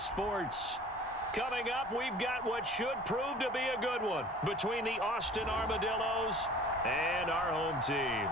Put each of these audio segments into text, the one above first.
Sports. Coming up, we've got what should prove to be a good one between the Austin Armadillos and our home team.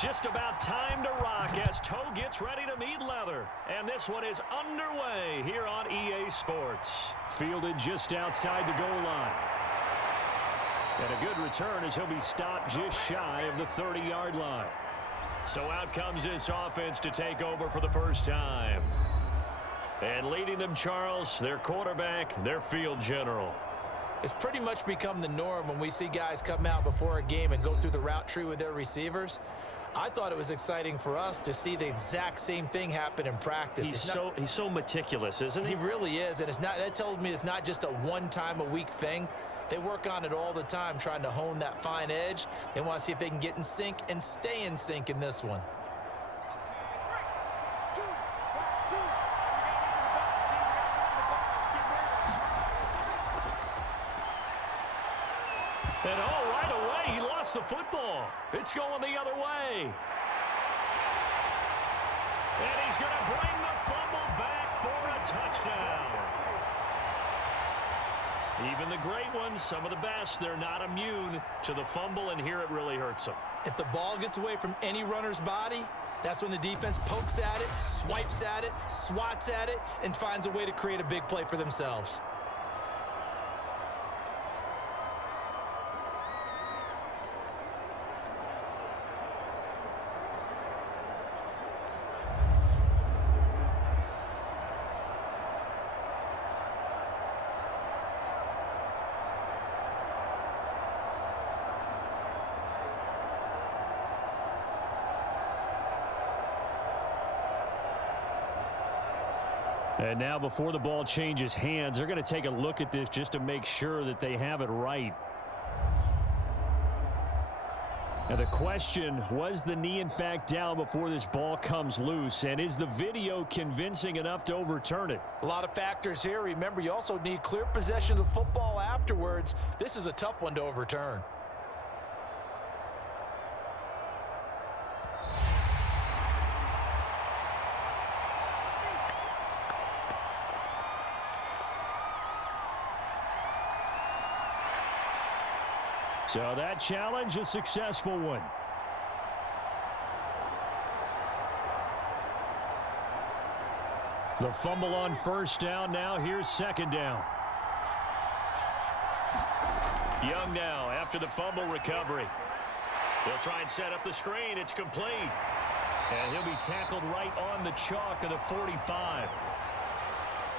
Just about time to rock as toe gets ready to meet leather. And this one is underway here on EA Sports. Fielded just outside the goal line. And a good return as he'll be stopped just shy of the 30-yard line. So out comes this offense to take over for the first time. And leading them, Charles, their quarterback, their field general. It's pretty much become the norm when we see guys come out before a game and go through the route tree with their receivers. I thought it was exciting for us to see the exact same thing happen in practice. He's so meticulous, isn't he? He really is, and that tells me it's not just a one-time-a-week thing. They work on it all the time, trying to hone that fine edge. They want to see if they can get in sync and stay in sync in this one. And right away, he lost the football. It's going the other way. And he's going to bring the fumble back for a touchdown. Even the great ones, some of the best, they're not immune to the fumble, and here it really hurts them. If the ball gets away from any runner's body, that's when the defense pokes at it, swipes at it, swats at it, and finds a way to create a big play for themselves. And now before the ball changes hands, they're going to take a look at this just to make sure that they have it right. Now the question, was the knee in fact down before this ball comes loose? And is the video convincing enough to overturn it? A lot of factors here. Remember, you also need clear possession of the football afterwards. This is a tough one to overturn. So that challenge, a successful one. The fumble on first down. Now here's second down. Young now after the fumble recovery. They'll try and set up the screen. It's complete. And he'll be tackled right on the chalk of the 45.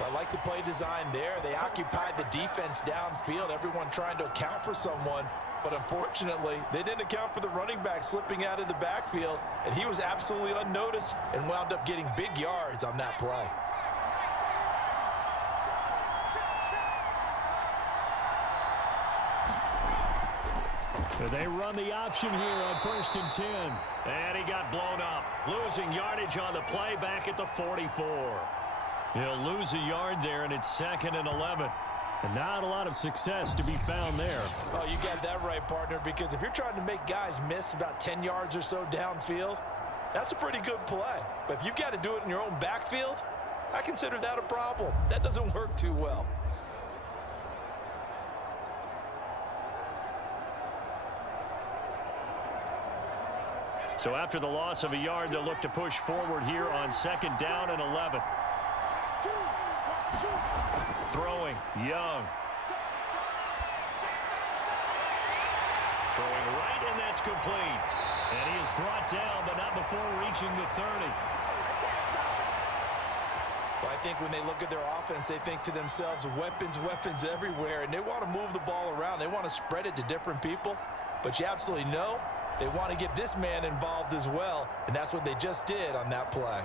I like the play design there. They occupied the defense downfield, everyone trying to account for someone. But unfortunately, they didn't account for the running back slipping out of the backfield, and he was absolutely unnoticed and wound up getting big yards on that play. So they run the option here on 1st and 10. And he got blown up, losing yardage on the play back at the 44. He'll lose a yard there, and it's 2nd and 11. And not a lot of success to be found there. Oh, you got that right, partner, because if you're trying to make guys miss about 10 yards or so downfield, that's a pretty good play. But if you've got to do it in your own backfield, I consider that a problem. That doesn't work too well. So after the loss of a yard, they'll look to push forward here on 2nd down and 11. Throwing, Young. Throwing right, and that's complete. And he is brought down, but not before reaching the 30. Well, I think when they look at their offense, they think to themselves, weapons, weapons everywhere, and they want to move the ball around. They want to spread it to different people. But you absolutely know They want to get this man involved as well, and that's what they just did on that play.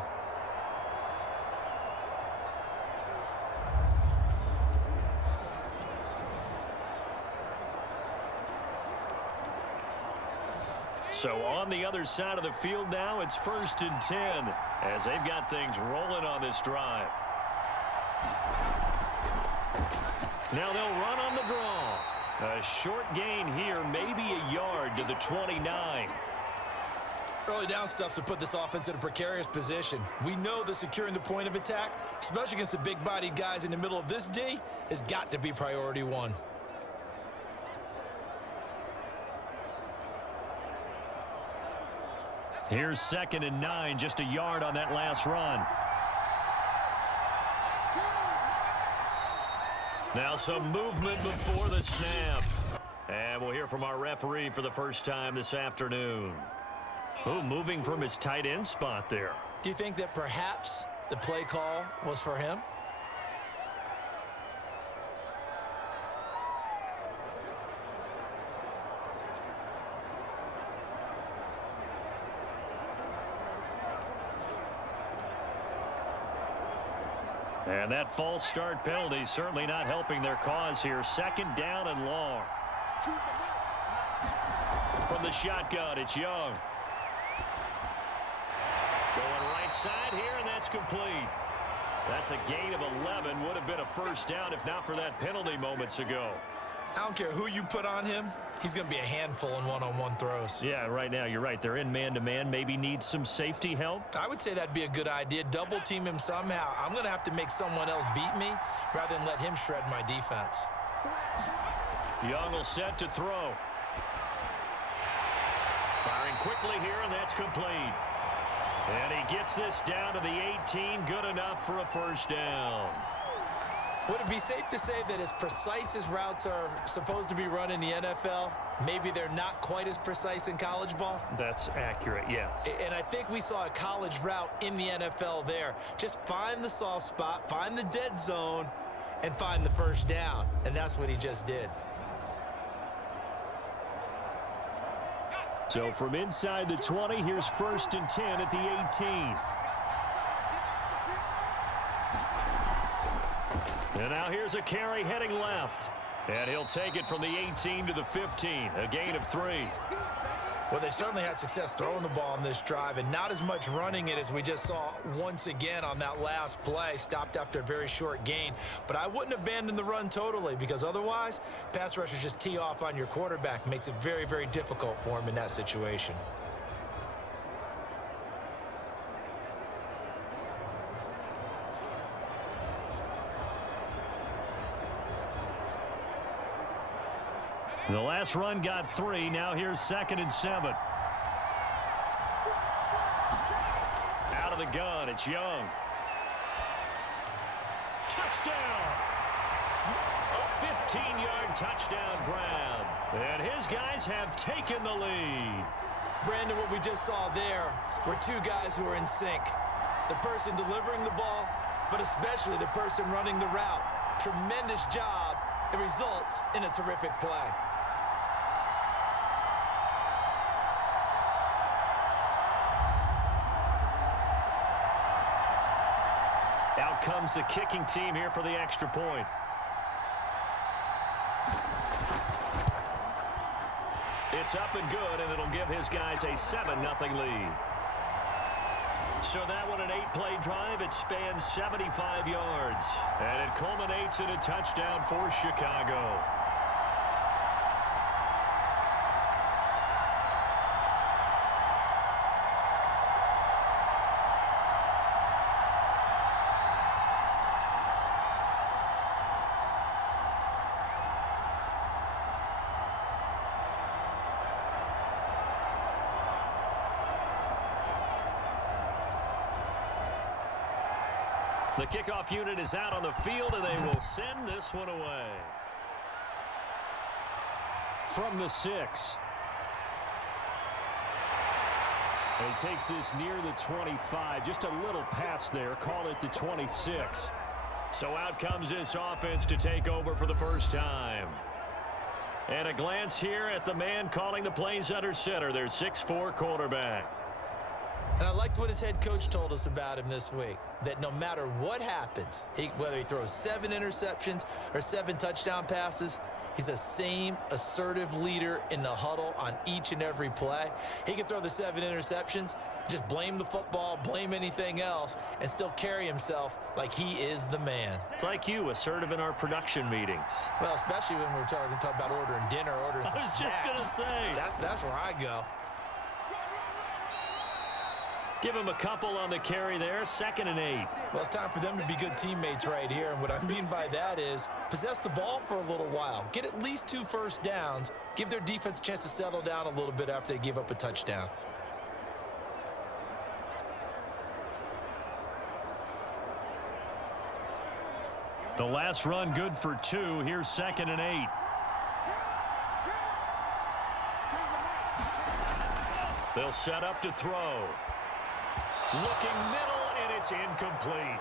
So on the other side of the field now, it's 1st and 10 as they've got things rolling on this drive. Now they'll run on the draw. A short gain here, maybe a yard to the 29. Early down stuffs will put this offense in a precarious position. We know that securing the point of attack, especially against the big-bodied guys in the middle of this D, has got to be priority one. Here's 2nd and 9, just a yard on that last run. Now some movement before the snap. And we'll hear from our referee for the first time this afternoon. Oh, moving from his tight end spot there. Do you think that perhaps the play call was for him? And that false start penalty certainly not helping their cause here. 2nd down and long. From the shotgun, it's Young. Going right side here, and that's complete. That's a gain of 11. Would have been a first down if not for that penalty moments ago. I don't care who you put on him. He's going to be a handful in one-on-one throws. Yeah, right now you're right. They're in man-to-man. Maybe need some safety help. I would say that'd be a good idea. Double team him somehow. I'm going to have to make someone else beat me rather than let him shred my defense. Young will set to throw. Firing quickly here, and that's complete. And he gets this down to the 18. Good enough for a first down. Would it be safe to say that as precise as routes are supposed to be run in the NFL, maybe they're not quite as precise in college ball? That's accurate, yeah. And I think we saw a college route in the NFL there. Just find the soft spot, find the dead zone, and find the first down. And that's what he just did. So from inside the 20, here's 1st and 10 at the 18. And now here's a carry heading left. And he'll take it from the 18 to the 15, a gain of 3. Well, they certainly had success throwing the ball on this drive and not as much running it as we just saw once again on that last play. Stopped after a very short gain. But I wouldn't abandon the run totally because otherwise, pass rushers just tee off on your quarterback. Makes it very, very difficult for him in that situation. The last run got 3. Now here's 2nd and 7. Out of the gun, it's Young. Touchdown! A 15-yard touchdown grab. And his guys have taken the lead. Brandon, what we just saw there were two guys who are in sync. The person delivering the ball, but especially the person running the route. Tremendous job. It results in a terrific play. Out comes the kicking team here for the extra point. It's up and good, and it'll give his guys a 7-0 lead. So that one an 8-play drive. It spans 75 yards, and it culminates in a touchdown for Chicago. The kickoff unit is out on the field, and they will send this one away. From the 6. He takes this near the 25. Just a little pass there. Call it the 26. So out comes this offense to take over for the first time. And a glance here at the man calling the plays under center, their 6'4" quarterback. And I liked what his head coach told us about him this week, that no matter what happens, whether he throws 7 interceptions or 7 touchdown passes, he's the same assertive leader in the huddle on each and every play. He can throw the 7 interceptions, just blame the football, blame anything else, and still carry himself like he is the man. It's like you, assertive in our production meetings. Well, especially when we're talking about ordering dinner, ordering some snacks. I was just going to say. That's where I go. Give him a couple on the carry there, 2nd and 8. Well, it's time for them to be good teammates right here, and what I mean by that is possess the ball for a little while, get at least 2 first downs, give their defense a chance to settle down a little bit after they give up a touchdown. The last run good for 2. Here's 2nd and 8. They'll set up to throw. Looking middle, and it's incomplete.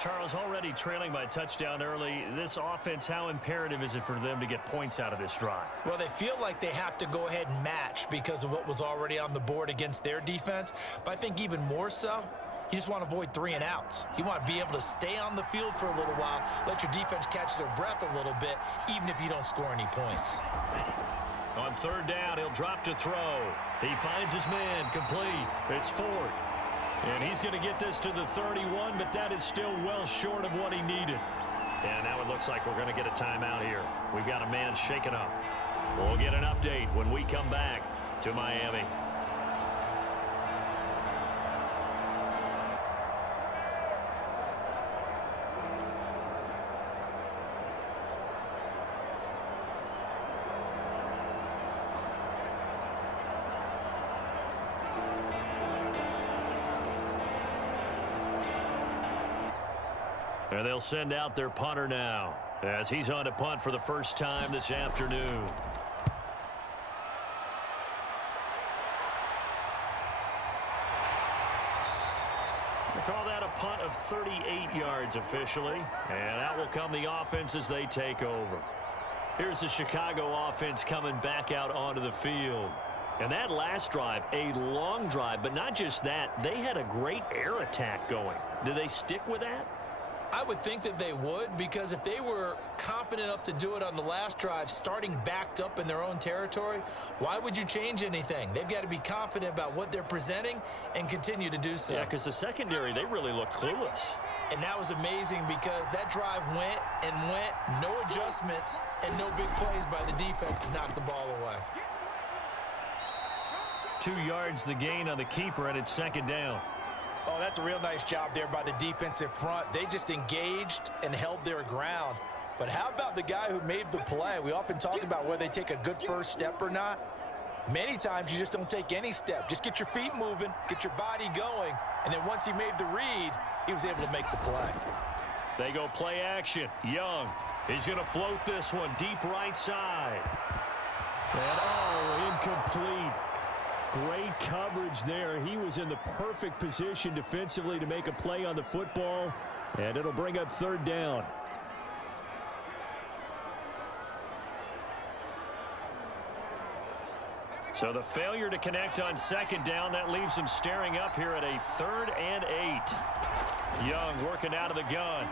Charles, already trailing by a touchdown early. This offense, how imperative is it for them to get points out of this drive? Well, they feel like they have to go ahead and match because of what was already on the board against their defense. But I think even more so, you just want to avoid 3 and outs. You want to be able to stay on the field for a little while, let your defense catch their breath a little bit, even if you don't score any points. On 3rd down, he'll drop to throw. He finds his man, complete. It's Ford. And he's going to get this to the 31, but that is still well short of what he needed. And now it looks like we're going to get a timeout here. We've got a man shaken up. We'll get an update when we come back to Miami. And they'll send out their punter now as he's on to punt for the first time this afternoon. They call that a punt of 38 yards officially. And out will come the offense as they take over. Here's the Chicago offense coming back out onto the field. And that last drive, a long drive, but not just that. They had a great air attack going. Do they stick with that? I would think that they would, because if they were confident enough to do it on the last drive, starting backed up in their own territory, why would you change anything? They've got to be confident about what they're presenting and continue to do so. Yeah, because the secondary, they really looked clueless. And that was amazing because that drive went and went, no adjustments, and no big plays by the defense to knock the ball away. 2 yards the gain on the keeper, and it's 2nd down. Oh, that's a real nice job there by the defensive front. They just engaged and held their ground. But how about the guy who made the play? We often talk about whether they take a good first step or not. Many times you just don't take any step. Just get your feet moving, get your body going, and then once he made the read, he was able to make the play. They go play action. Young, he's going to float this one deep right side. And incomplete. Great coverage there. He was in the perfect position defensively to make a play on the football, and it'll bring up 3rd down. So the failure to connect on 2nd down, that leaves him staring up here at a 3rd and 8. Young working out of the gun.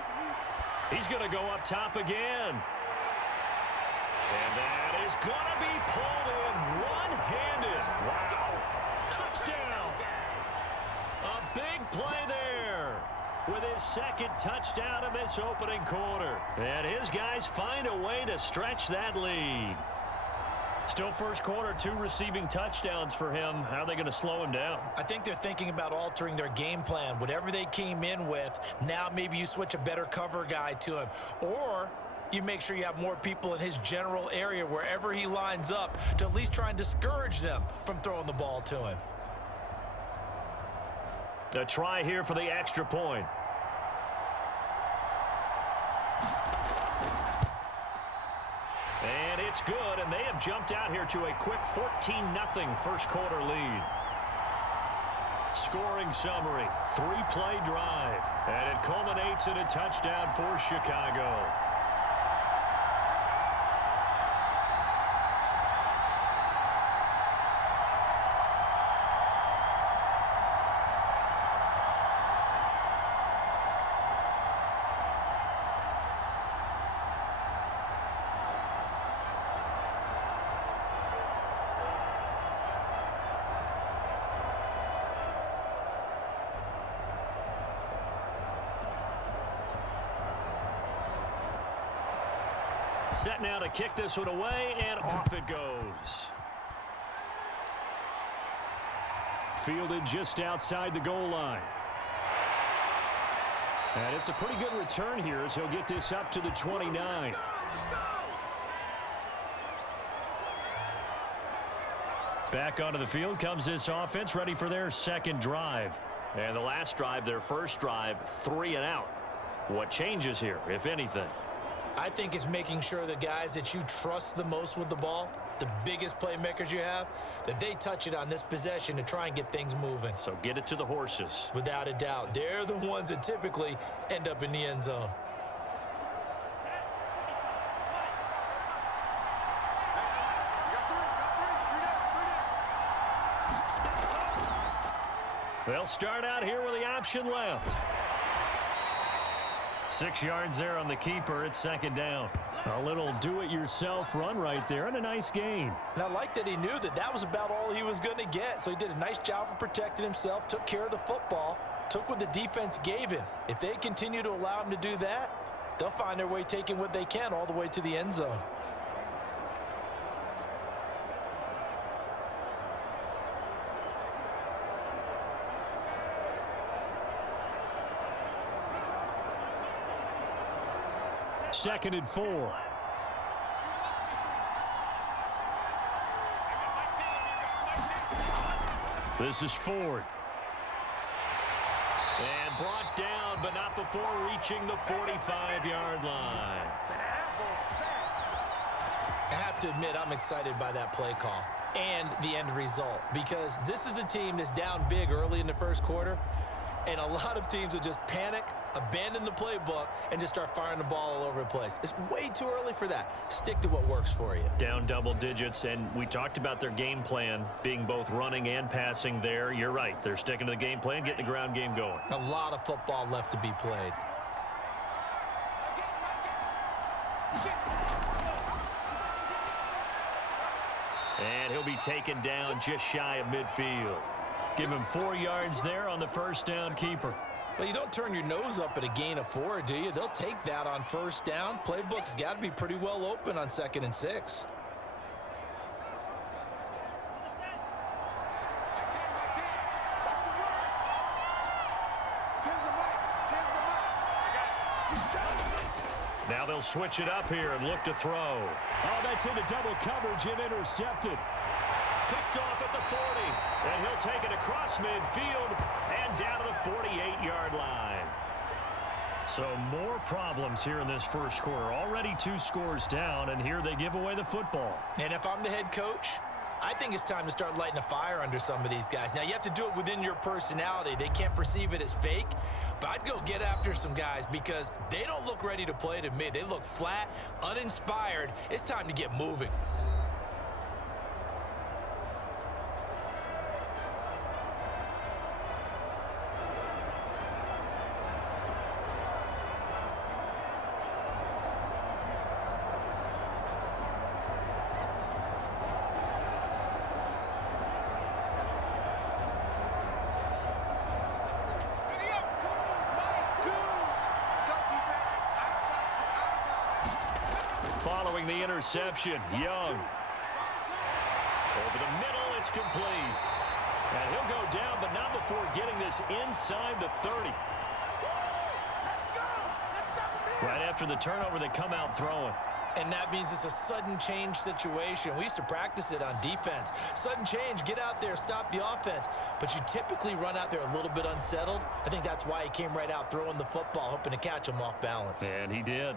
He's going to go up top again. And that is going to be pulled in one-handed. Wow. Touchdown. A big play there with his 2nd touchdown of this opening quarter. And his guys find a way to stretch that lead. Still first quarter, 2 receiving touchdowns for him. How are they going to slow him down? I think they're thinking about altering their game plan. Whatever they came in with, now maybe you switch a better cover guy to him. Or you make sure you have more people in his general area wherever he lines up to at least try and discourage them from throwing the ball to him. A try here for the extra point. And it's good, and they have jumped out here to a quick 14-0 first quarter lead. Scoring summary, 3-play drive, and it culminates in a touchdown for Chicago. Set now to kick this one away, and off it goes. Fielded just outside the goal line. And it's a pretty good return here as he'll get this up to the 29. Back onto the field comes this offense, ready for their second drive. And the last drive, their first drive, 3 and out. What changes here, if anything? I think it's making sure the guys that you trust the most with the ball, the biggest playmakers you have, that they touch it on this possession to try and get things moving. So get it to the horses. Without a doubt. They're the ones that typically end up in the end zone. They'll start out here with the option left. 6 yards there on the keeper. It's second down. A little do-it-yourself run right there and a nice gain. And I like that he knew that that was about all he was going to get. So he did a nice job of protecting himself, took care of the football, took what the defense gave him. If they continue to allow him to do that, they'll find their way taking what they can all the way to the end zone. Second and 4. This is Ford. And brought down, but not before reaching the 45-yard line. I have to admit, I'm excited by that play call and the end result, because this is a team that's down big early in the first quarter, and a lot of teams will just panic, abandon the playbook, and just start firing the ball all over the place. It's way too early for that. Stick to what works for you. Down double digits, and we talked about their game plan being both running and passing there. You're right. They're sticking to the game plan, getting the ground game going. A lot of football left to be played. And he'll be taken down just shy of midfield. Give him 4 yards there on the first down keeper. Well, you don't turn your nose up at a gain of 4, do you? They'll take that on first down. Playbook's got to be pretty well open on 2nd and 6. Now they'll switch it up here and look to throw. Oh, that's into double coverage and intercepted. Picked off at the 40, and he'll take it across midfield and down to the 48-yard line. So more problems here in this first quarter. Already 2 scores down, and here they give away the football. And if I'm the head coach, I think it's time to start lighting a fire under some of these guys. Now, you have to do it within your personality. They can't perceive it as fake, but I'd go get after some guys because they don't look ready to play to me. They look flat, uninspired. It's time to get moving. Following the interception, Young. Over the middle, it's complete. And he'll go down, but not before getting this inside the 30. Right after the turnover, they come out throwing. And that means it's a sudden change situation. We used to practice it on defense. Sudden change, get out there, stop the offense. But you typically run out there a little bit unsettled. I think that's why he came right out throwing the football, hoping to catch him off balance. And he did.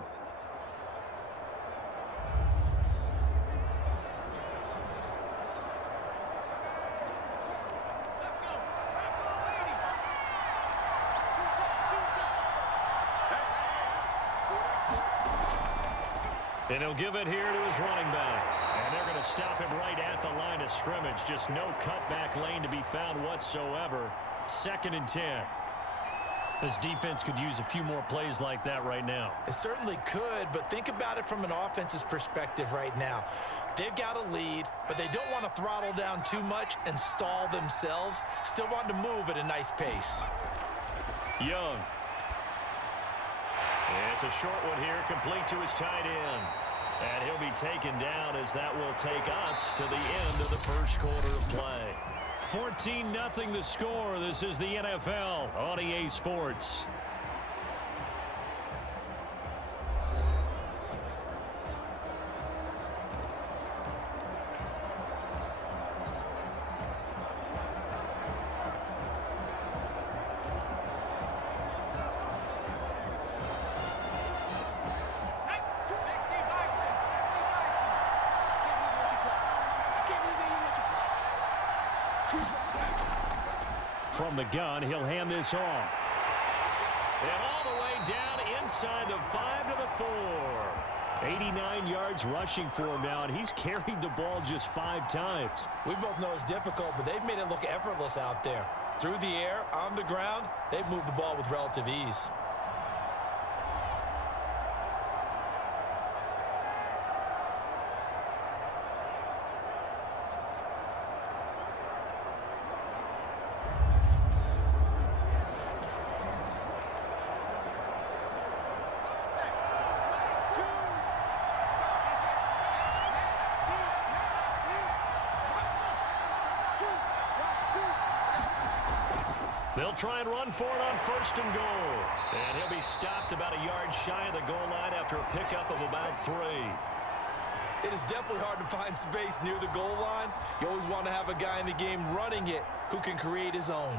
And he'll give it here to his running back. And they're going to stop him right at the line of scrimmage. Just no cutback lane to be found whatsoever. 2nd and 10. This defense could use a few more plays like that right now. It certainly could, but think about it from an offense's perspective right now. They've got a lead, but they don't want to throttle down too much and stall themselves. Still want to move at a nice pace. Young. It's a short one here, complete to his tight end. And he'll be taken down as that will take us to the end of the first quarter of play. 14-0 the score. This is the NFL on EA Sports. From the gun, he'll hand this off. And all the way down inside the 5 to the 4. 89 yards rushing for him now, and he's carried the ball just 5 times. We both know it's difficult, but they've made it look effortless out there. Through the air, on the ground, they've moved the ball with relative ease. They'll try and run for it on 1st and goal. And he'll be stopped about a yard shy of the goal line after a pickup of about 3. It is definitely hard to find space near the goal line. You always want to have a guy in the game running it who can create his own.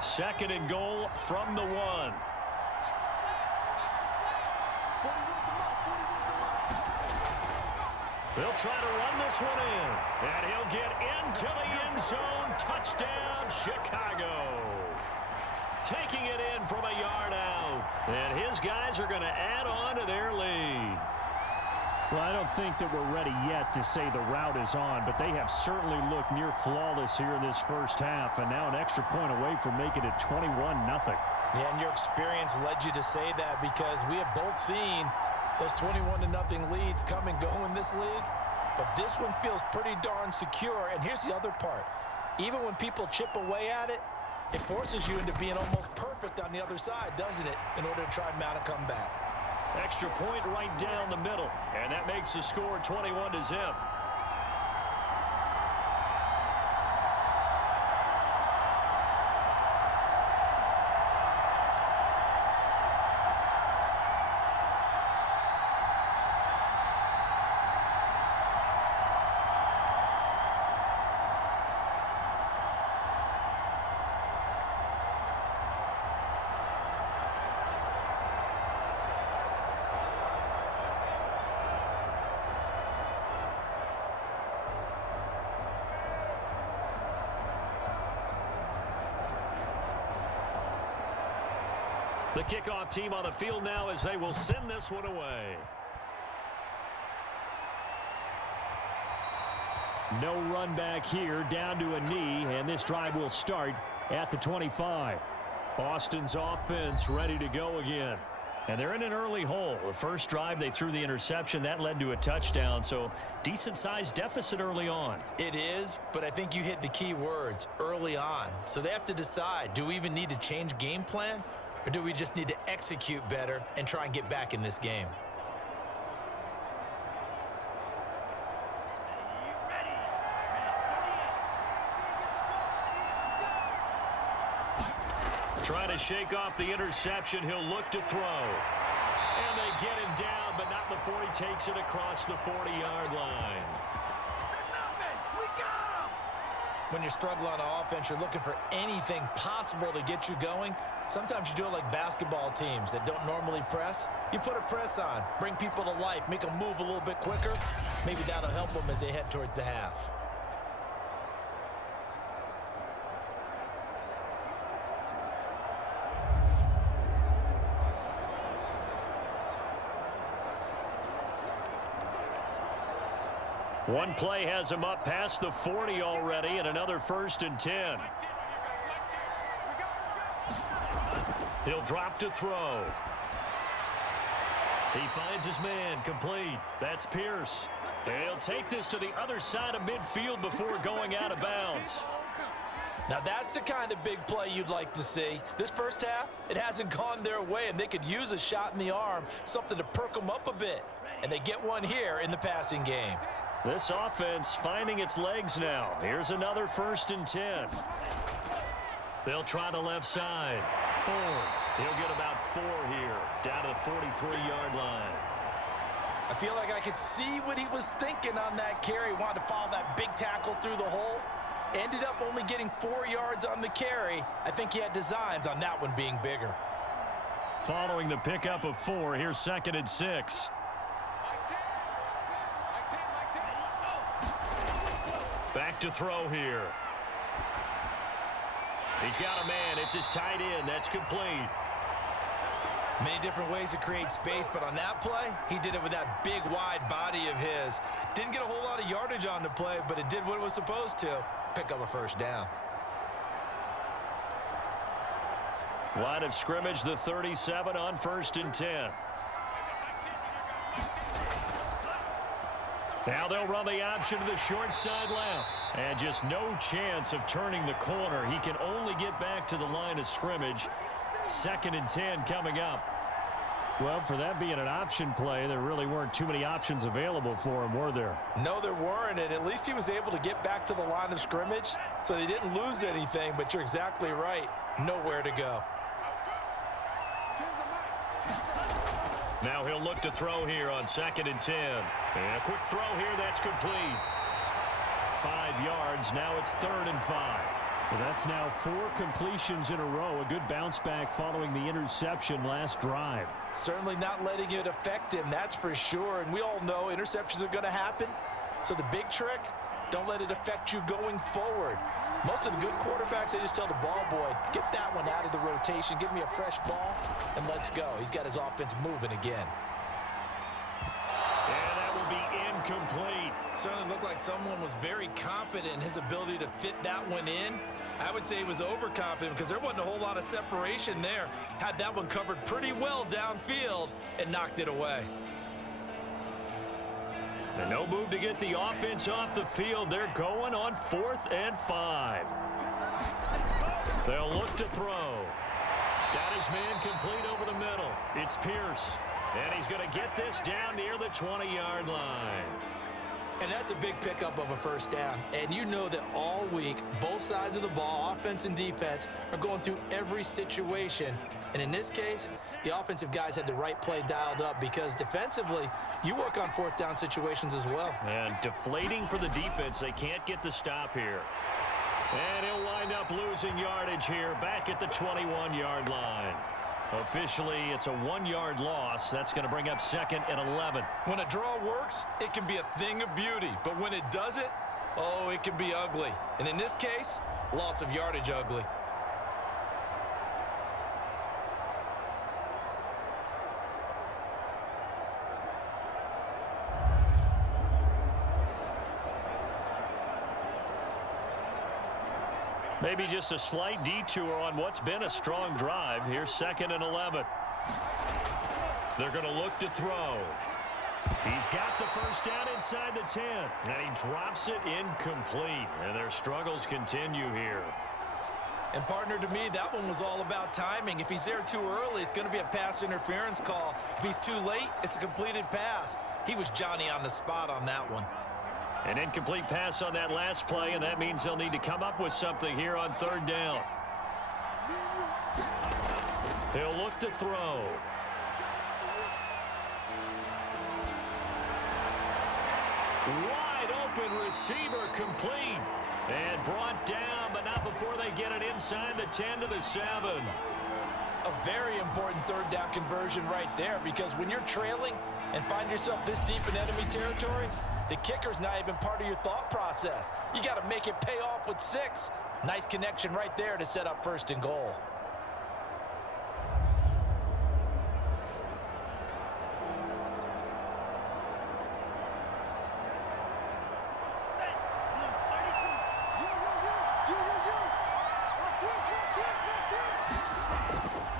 2nd and goal from the 1. They'll try to run this one in. And he'll get into the end zone. Touchdown, Chicago. Taking it in from a yard out. And his guys are going to add on to their lead. Well, I don't think that we're ready yet to say the route is on, but they have certainly looked near flawless here in this first half, and now an extra point away from making it 21-0. Yeah, and your experience led you to say that because we have both seen those 21-0 leads come and go in this league. But this one feels pretty darn secure. And here's the other part. Even when people chip away at it, it forces you into being almost perfect on the other side, doesn't it, in order to try and mount a comeback. Extra point right down the middle. And that makes the score 21-0. The kickoff team on the field now as they will send this one away. No run back here, down to a knee, and this drive will start at the 25. Austin's offense ready to go again. And they're in an early hole. The first drive, they threw the interception. That led to a touchdown, so decent-sized deficit early on. It is, but I think you hit the key words, early on. So they have to decide, do we even need to change game plan, or do we just need to execute better and try and get back in this game? Trying to shake off the interception. He'll look to throw. And they get him down, but not before he takes it across the 40-yard line. When you're struggling on offense, you're looking for anything possible to get you going. Sometimes you do it like basketball teams that don't normally press. You put a press on, bring people to life, make them move a little bit quicker. Maybe that'll help them as they head towards the half. One play has him up past the 40 already, and another 1st and 10. He'll drop to throw. He finds his man, complete. That's Pierce. He'll take this to the other side of midfield before going out of bounds. Now that's the kind of big play you'd like to see. This first half, it hasn't gone their way, and they could use a shot in the arm, something to perk them up a bit. And they get one here in the passing game. This offense finding its legs now. Here's another 1st and 10. They'll try the left side. Ford. He'll get about 4 here, down to the 43-yard line. I feel like I could see what he was thinking on that carry. Wanted to follow that big tackle through the hole. Ended up only getting 4 yards on the carry. I think he had designs on that one being bigger. Following the pickup of 4, here's 2nd and 6. Back to throw here. He's got a man. It's his tight end. That's complete. Many different ways to create space, but on that play, he did it with that big, wide body of his. Didn't get a whole lot of yardage on the play, but it did what it was supposed to. Pick up a 1st down. Line of scrimmage, the 37 on 1st and 10. Now they'll run the option to the short side left. And just no chance of turning the corner. He can only get back to the line of scrimmage. 2nd and 10 coming up. Well, for that being an option play, there really weren't too many options available for him, were there? No, there weren't, and at least he was able to get back to the line of scrimmage, so they didn't lose anything, but you're exactly right. Nowhere to go. Now he'll look to throw here on 2nd and 10. And a quick throw here, that's complete. 5 yards, now it's 3rd and 5. Well, that's now 4 completions in a row. A good bounce back following the interception last drive. Certainly not letting it affect him, that's for sure. And we all know interceptions are going to happen. So the big trick, don't let it affect you going forward. Most of the good quarterbacks, they just tell the ball boy, get that one out of the rotation, give me a fresh ball, and let's go. He's got his offense moving again. And that will be incomplete. Certainly looked like someone was very confident in his ability to fit that one in. I would say he was overconfident because there wasn't a whole lot of separation there. Had that one covered pretty well downfield and knocked it away. And no move to get the offense off the field. They're going on 4th and 5. They'll look to throw. Got his man complete over the middle. It's Pierce. And he's going to get this down near the 20-yard line. And that's a big pickup of a 1st down. And you know that all week, both sides of the ball, offense and defense, are going through every situation. And in this case, the offensive guys had the right play dialed up because defensively, you work on 4th down situations as well. And deflating for the defense. They can't get the stop here. And he'll wind up losing yardage here back at the 21-yard line. Officially, it's a 1-yard loss. That's going to bring up 2nd and 11. When a draw works, it can be a thing of beauty. But when it doesn't, oh, it can be ugly. And in this case, loss of yardage ugly. Maybe just a slight detour on what's been a strong drive. Here's 2nd and 11. They're going to look to throw. He's got the 1st down inside the 10. And he drops it incomplete. And their struggles continue here. And partner, to me, that one was all about timing. If he's there too early, it's going to be a pass interference call. If he's too late, it's a completed pass. He was Johnny on the spot on that one. An incomplete pass on that last play, and that means they'll need to come up with something here on 3rd down. They'll look to throw. Wide open receiver complete. And brought down, but not before they get it inside the 10 to the 7. A very important 3rd down conversion right there, because when you're trailing and find yourself this deep in enemy territory, the kicker's not even part of your thought process. You got to make it pay off with 6. Nice connection right there to set up 1st and goal.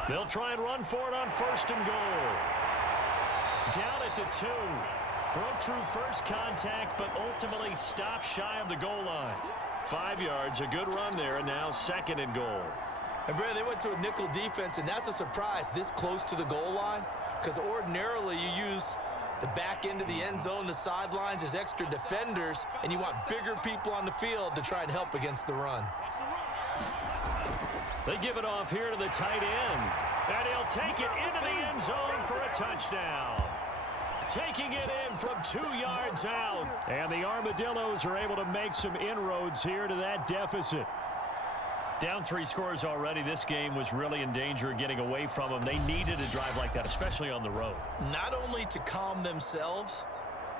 They'll try and run for it on 1st and goal. Down at the 2. Broke through first contact, but ultimately stopped shy of the goal line. 5 yards, a good run there, and now 2nd and goal. And Brad, they went to a nickel defense, and that's a surprise this close to the goal line, because ordinarily you use the back end of the end zone, the sidelines as extra defenders, and you want bigger people on the field to try and help against the run. They give it off here to the tight end, and he'll take it into the end zone for a touchdown. Taking it in from 2 yards out, and the Armadillos are able to make some inroads here to that deficit. Down 3 scores already. This game was really in danger of getting away from them. They needed a drive like that, especially on the road. Not only to calm themselves,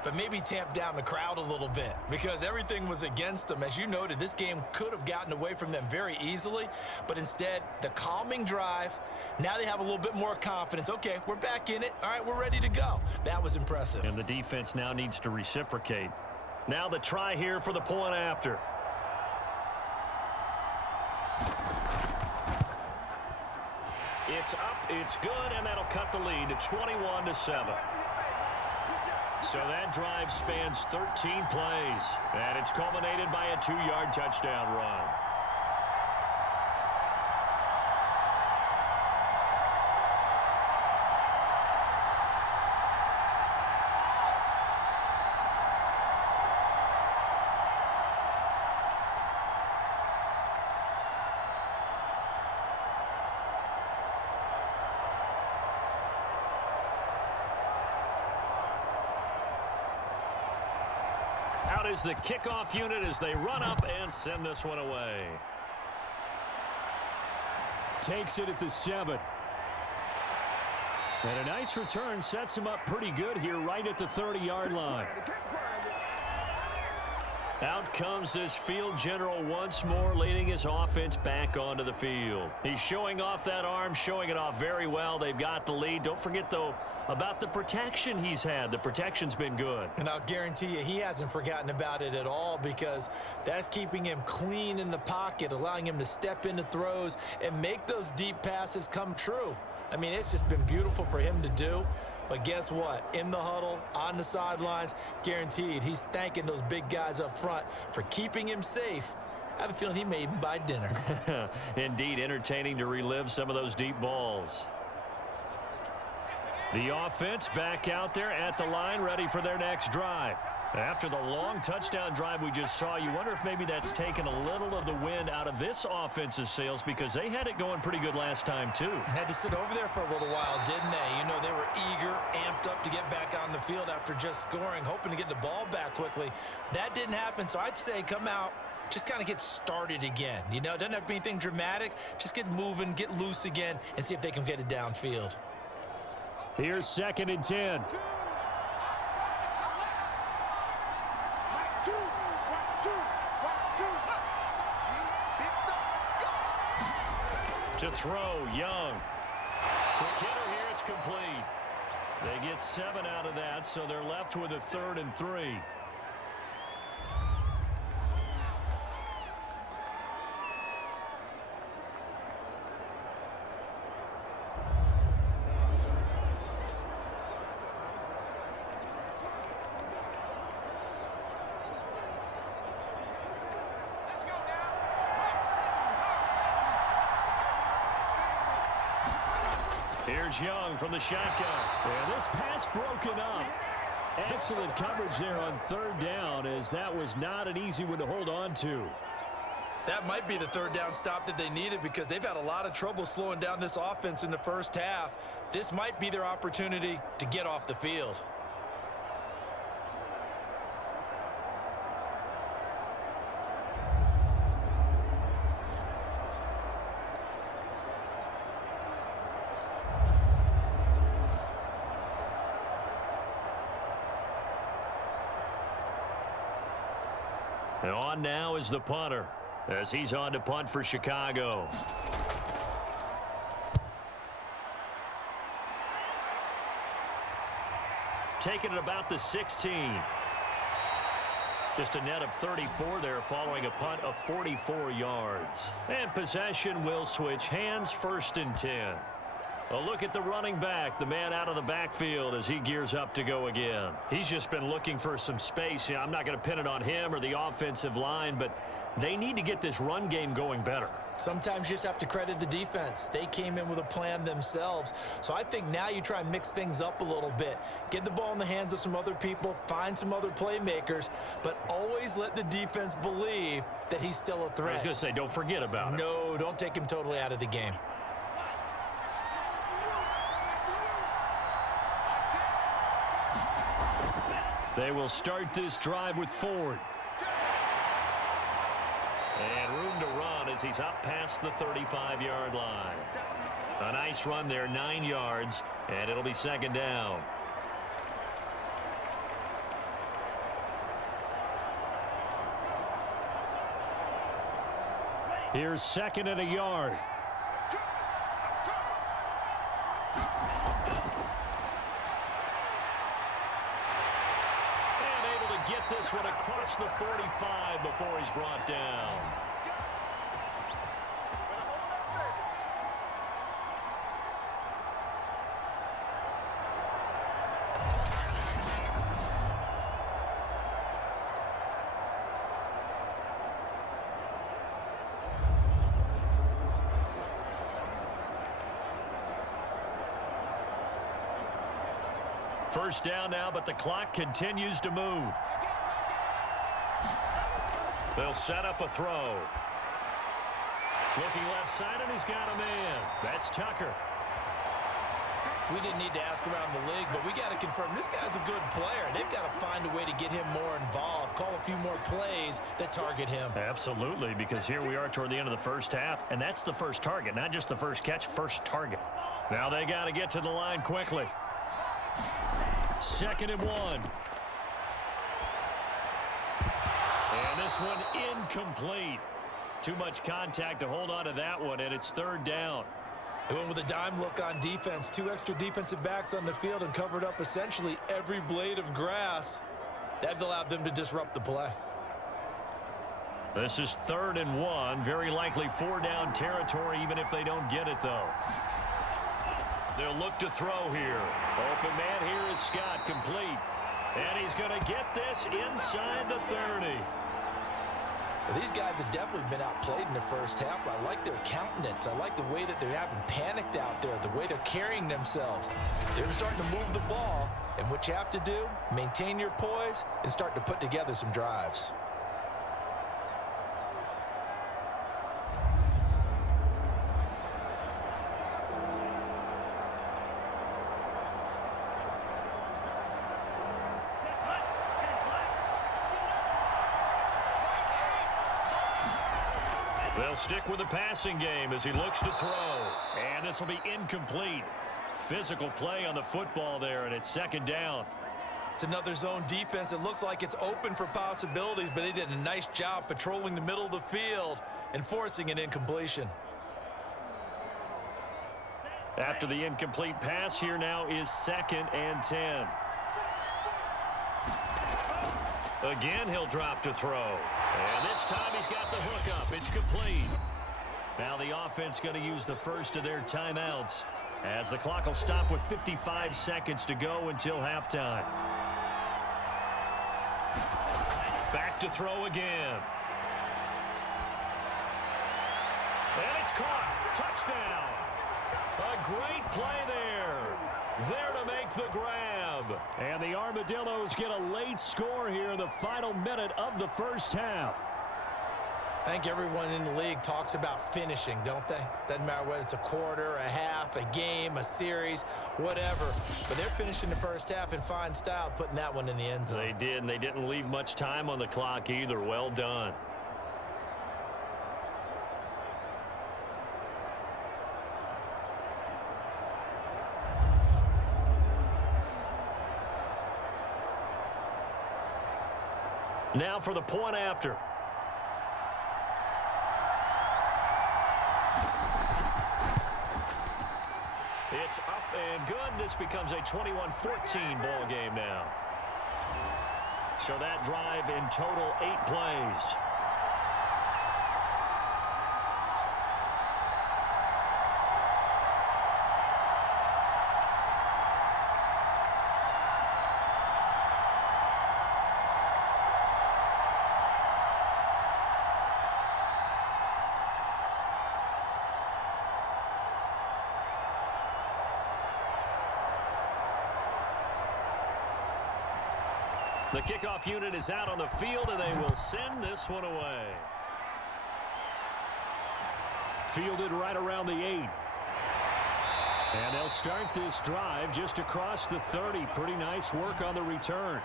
but maybe tamp down the crowd a little bit, because everything was against them. As you noted, this game could have gotten away from them very easily, but instead, the calming drive, now they have a little bit more confidence. Okay, we're back in it. All right, we're ready to go. That was impressive. And the defense now needs to reciprocate. Now the try here for the point after. It's up, it's good, and that'll cut the lead to 21-7. So that drive spans 13 plays, and it's culminated by a 2-yard touchdown run. Out is the kickoff unit as they run up and send this one away. Takes it at the 7. And a nice return sets him up pretty good here right at the 30-yard line. Out comes this field general once more, leading his offense back onto the field. He's showing off that arm, showing it off very well. They've got the lead. Don't forget, though, about the protection he's had. The protection's been good. And I'll guarantee you he hasn't forgotten about it at all, because that's keeping him clean in the pocket, allowing him to step into throws and make those deep passes come true. I mean, it's just been beautiful for him to do. But guess what? In the huddle, on the sidelines, guaranteed he's thanking those big guys up front for keeping him safe. I have a feeling he may even buy dinner. Indeed, entertaining to relive some of those deep balls. The offense back out there at the line, ready for their next drive. After the long touchdown drive we just saw, you wonder if maybe that's taken a little of the wind out of this offense's sails, because they had it going pretty good last time, too. Had to sit over there for a little while, didn't they? You know, they were eager, amped up to get back on the field after just scoring, hoping to get the ball back quickly. That didn't happen, so I'd say come out, just kind of get started again. You know, it doesn't have to be anything dramatic. Just get moving, get loose again, and see if they can get it downfield. Here's 2nd and 10. To throw, Young. Quick hitter here, it's complete. They get 7 out of that, so they're left with a 3rd and 3. Here's Young from the shotgun. And this pass broken up. Excellent coverage there on 3rd down, as that was not an easy one to hold on to. That might be the 3rd down stop that they needed, because they've had a lot of trouble slowing down this offense in the first half. This might be their opportunity to get off the field. And on now is the punter, as he's on to punt for Chicago. Taking it about the 16. Just a net of 34 there following a punt of 44 yards. And possession will switch hands, 1st and 10. A look at the running back, the man out of the backfield as he gears up to go again. He's just been looking for some space. I'm not going to pin it on him or the offensive line, but they need to get this run game going better. Sometimes you just have to credit the defense. They came in with a plan themselves. So I think now you try and mix things up a little bit. Get the ball in the hands of some other people, find some other playmakers, but always let the defense believe that he's still a threat. I was going to say, don't forget about it. No, don't take him totally out of the game. They will start this drive with Ford. And room to run as he's up past the 35-yard line. A nice run there, 9 yards, and it'll be second down. Here's second and a yard. Get this one across the 45 before he's brought down. First down now, but the clock continues to move. They'll set up a throw. Looking left side, and he's got a man. That's Tucker. We didn't need to ask around the league, but we got to confirm this guy's a good player. They've got to find a way to get him more involved, call a few more plays that target him. Absolutely, because here we are toward the end of the first half, and that's the first target, not just the first catch, first target. Now they got to get to the line quickly. 2nd and 1. And this one incomplete. Too much contact to hold on to that one, and it's 3rd down. They went with a dime look on defense. 2 extra defensive backs on the field and covered up essentially every blade of grass. That allowed them to disrupt the play. This is 3rd and 1. Very likely 4-down territory, even if they don't get it, though. They'll look to throw here. Open man here is Scott, complete. And he's going to get this inside the 30. Well, these guys have definitely been outplayed in the first half. I like their countenance. I like the way that they're having panicked out there, the way they're carrying themselves. They're starting to move the ball, and what you have to do, maintain your poise and start to put together some drives. They'll stick with the passing game as he looks to throw. And this will be incomplete. Physical play on the football there, and it's 2nd down. It's another zone defense. It looks like it's open for possibilities, but they did a nice job patrolling the middle of the field and forcing an incompletion. After the incomplete pass, here now is 2nd and 10. Again, he'll drop to throw. And this time he's got the hook up. It's complete. Now the offense going to use the first of their timeouts as the clock will stop with 55 seconds to go until halftime. Back to throw again. And it's caught. Touchdown. A great play there. There to make the grab. And the Armadillos get a late score here in the final minute of the first half. I think everyone in the league talks about finishing, don't they? Doesn't matter whether it's a quarter, a half, a game, a series, whatever. But they're finishing the first half in fine style, putting that one in the end zone. They did, and they didn't leave much time on the clock either. Well done. Now for the point after. It's up and good. This becomes a 21-14 ball game now. So that drive in total 8 plays. The kickoff unit is out on the field, and they will send this one away. Fielded right around the 8. And they'll start this drive just across the 30. Pretty nice work on the return.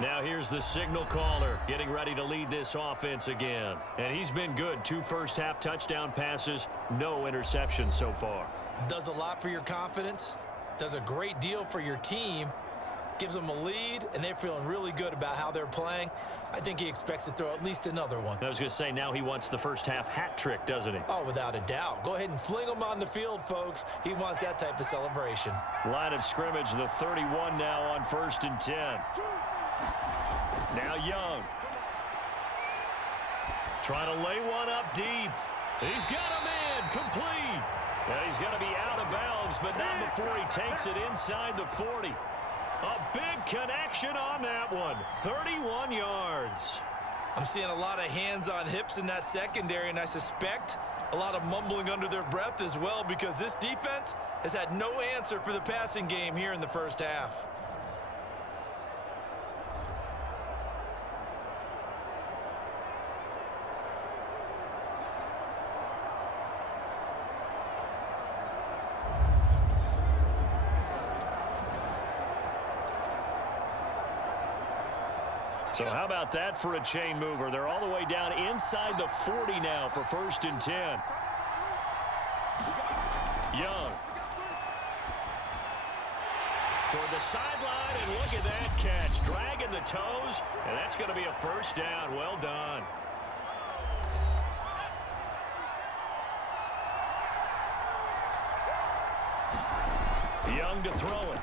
Now here's the signal caller getting ready to lead this offense again. And he's been good. 2 first-half touchdown passes, no interceptions so far. Does a lot for your confidence, does a great deal for your team, gives them a lead, and they're feeling really good about how they're playing. I think he expects to throw at least another one. I was going to say, now he wants the first-half hat trick, doesn't he? Oh, without a doubt. Go ahead and fling him on the field, folks. He wants that type of celebration. Line of scrimmage, the 31 now on 1st and 10. Now Young. Trying to lay one up deep. He's got a man complete. And he's going to be out of bounds, but not before he takes it inside the 40. A big connection on that one. 31 yards. I'm seeing a lot of hands on hips in that secondary, and I suspect a lot of mumbling under their breath as well, because this defense has had no answer for the passing game here in the first half. So how about that for a chain mover? They're all the way down inside the 40 now for 1st and 10. Young. Toward the sideline, and look at that catch. Dragging the toes, and that's going to be a first down. Well done. Young to throw it.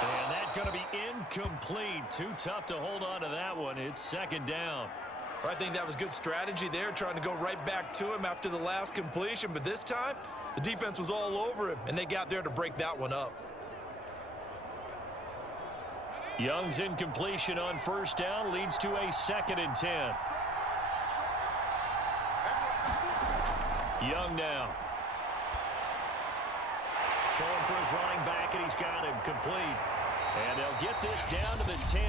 And that's going to be incomplete. Too tough to hold on to that one. It's 2nd down. I think that was good strategy there, trying to go right back to him after the last completion. But this time, the defense was all over him, and they got there to break that one up. Young's incompletion on 1st down leads to a 2nd and 10. Young now. Throwing for his running back, and he's got him complete. And they'll get this down to the 10.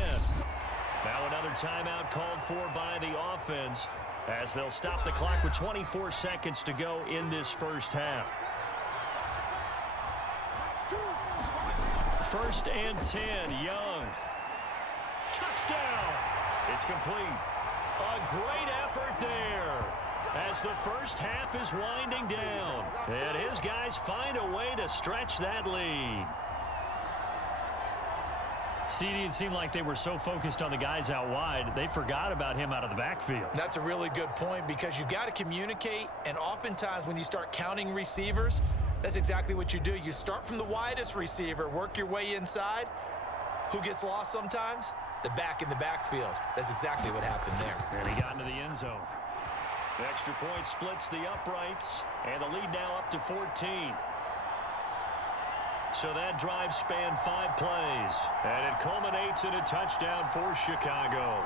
Now another timeout called for by the offense, as they'll stop the clock with 24 seconds to go in this first half. 1st and 10, Young. Touchdown! It's complete. A great effort there, as the first half is winding down. And his guys find a way to stretch that lead. CD, it seemed like they were so focused on the guys out wide, they forgot about him out of the backfield. That's a really good point, because you've got to communicate, and oftentimes when you start counting receivers, that's exactly what you do. You start from the widest receiver, work your way inside. Who gets lost sometimes? The back in the backfield. That's exactly what happened there. And he got into the end zone. The extra point splits the uprights, and the lead now up to 14. So that drive spanned 5 plays, and it culminates in a touchdown for Chicago.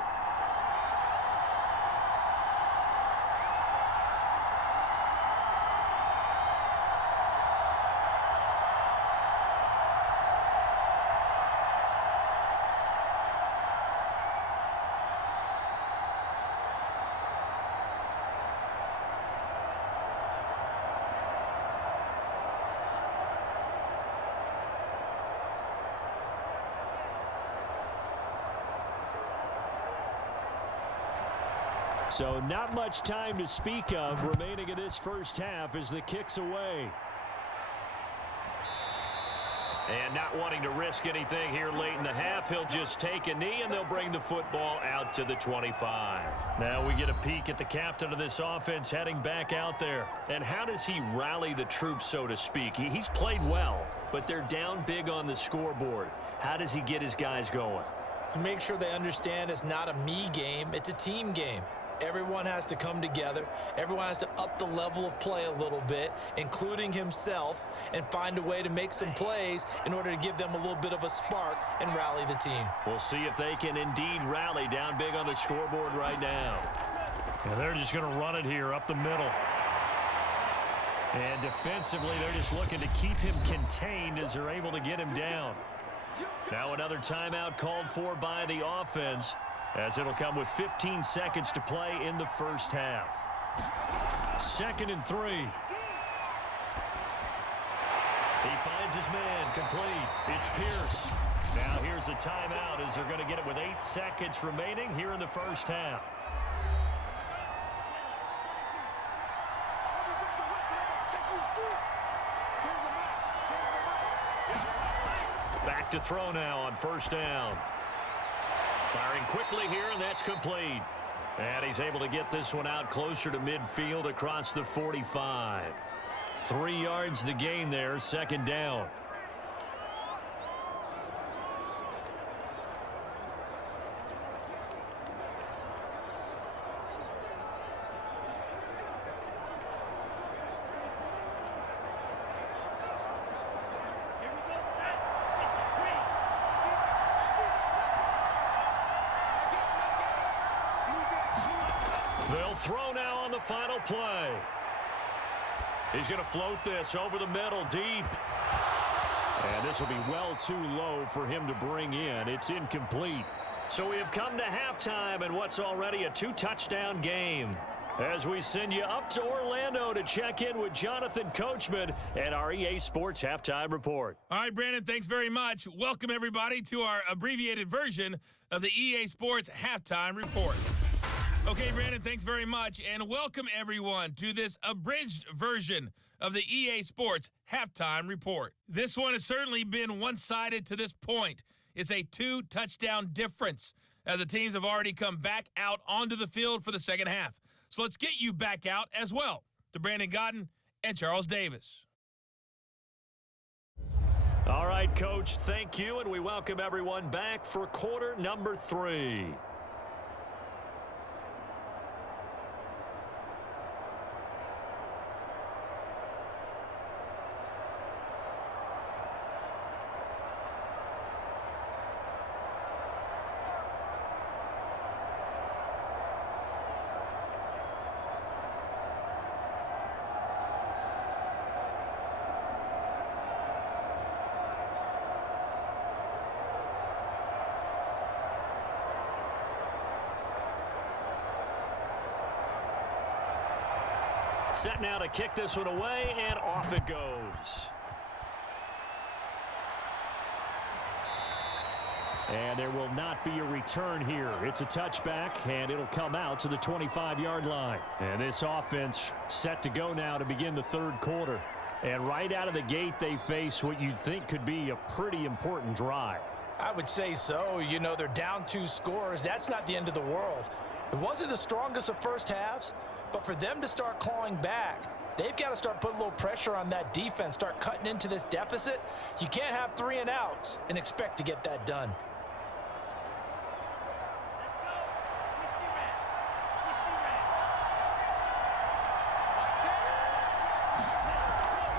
So not much time to speak of remaining in this first half as the kick's away. And not wanting to risk anything here late in the half, he'll just take a knee, and they'll bring the football out to the 25. Now we get a peek at the captain of this offense heading back out there. And how does he rally the troops, so to speak? He's played well, but they're down big on the scoreboard. How does he get his guys going? To make sure they understand it's not a me game, it's a team game. Everyone has to come together. Everyone has to up the level of play a little bit, including himself, and find a way to make some plays in order to give them a little bit of a spark and rally the team. We'll see if they can indeed rally down big on the scoreboard right now. And they're just going to run it here up the middle. And defensively, they're just looking to keep him contained as they're able to get him down. Now another timeout called for by the offense, as it'll come with 15 seconds to play in the first half. 2nd and 3. He finds his man, complete. It's Pierce. Now here's a timeout as they're going to get it with 8 seconds remaining here in the first half. Back to throw now on 1st down. Firing quickly here, and that's complete. And he's able to get this one out closer to midfield across the 45. 3 yards the gain there, 2nd down. They'll throw now on the final play. He's going to float this over the middle deep. And this will be well too low for him to bring in. It's incomplete. So we have come to halftime in what's already a 2-touchdown game, as we send you up to Orlando to check in with Jonathan Coachman and our EA Sports Halftime Report. All right, Brandon, thanks very much. Welcome, everybody, to our abbreviated version of the EA Sports Halftime Report. Okay, Brandon, thanks very much, and welcome, everyone, to this abridged version of the EA Sports Halftime Report. This one has certainly been one-sided to this point. It's a 2-touchdown difference, as the teams have already come back out onto the field for the second half. So let's get you back out as well to Brandon Godden and Charles Davis. All right, Coach, thank you, and we welcome everyone back for quarter number 3. Set now to kick this one away, and off it goes. And there will not be a return here. It's a touchback, and it'll come out to the 25-yard line. And this offense set to go now to begin the 3rd quarter. And right out of the gate, they face what you'd think could be a pretty important drive. I would say so. You know, they're down 2 scores. That's not the end of the world. It wasn't the strongest of first halves, but for them to start clawing back, they've got to start putting a little pressure on that defense, start cutting into this deficit. You can't have 3 and outs and expect to get that done.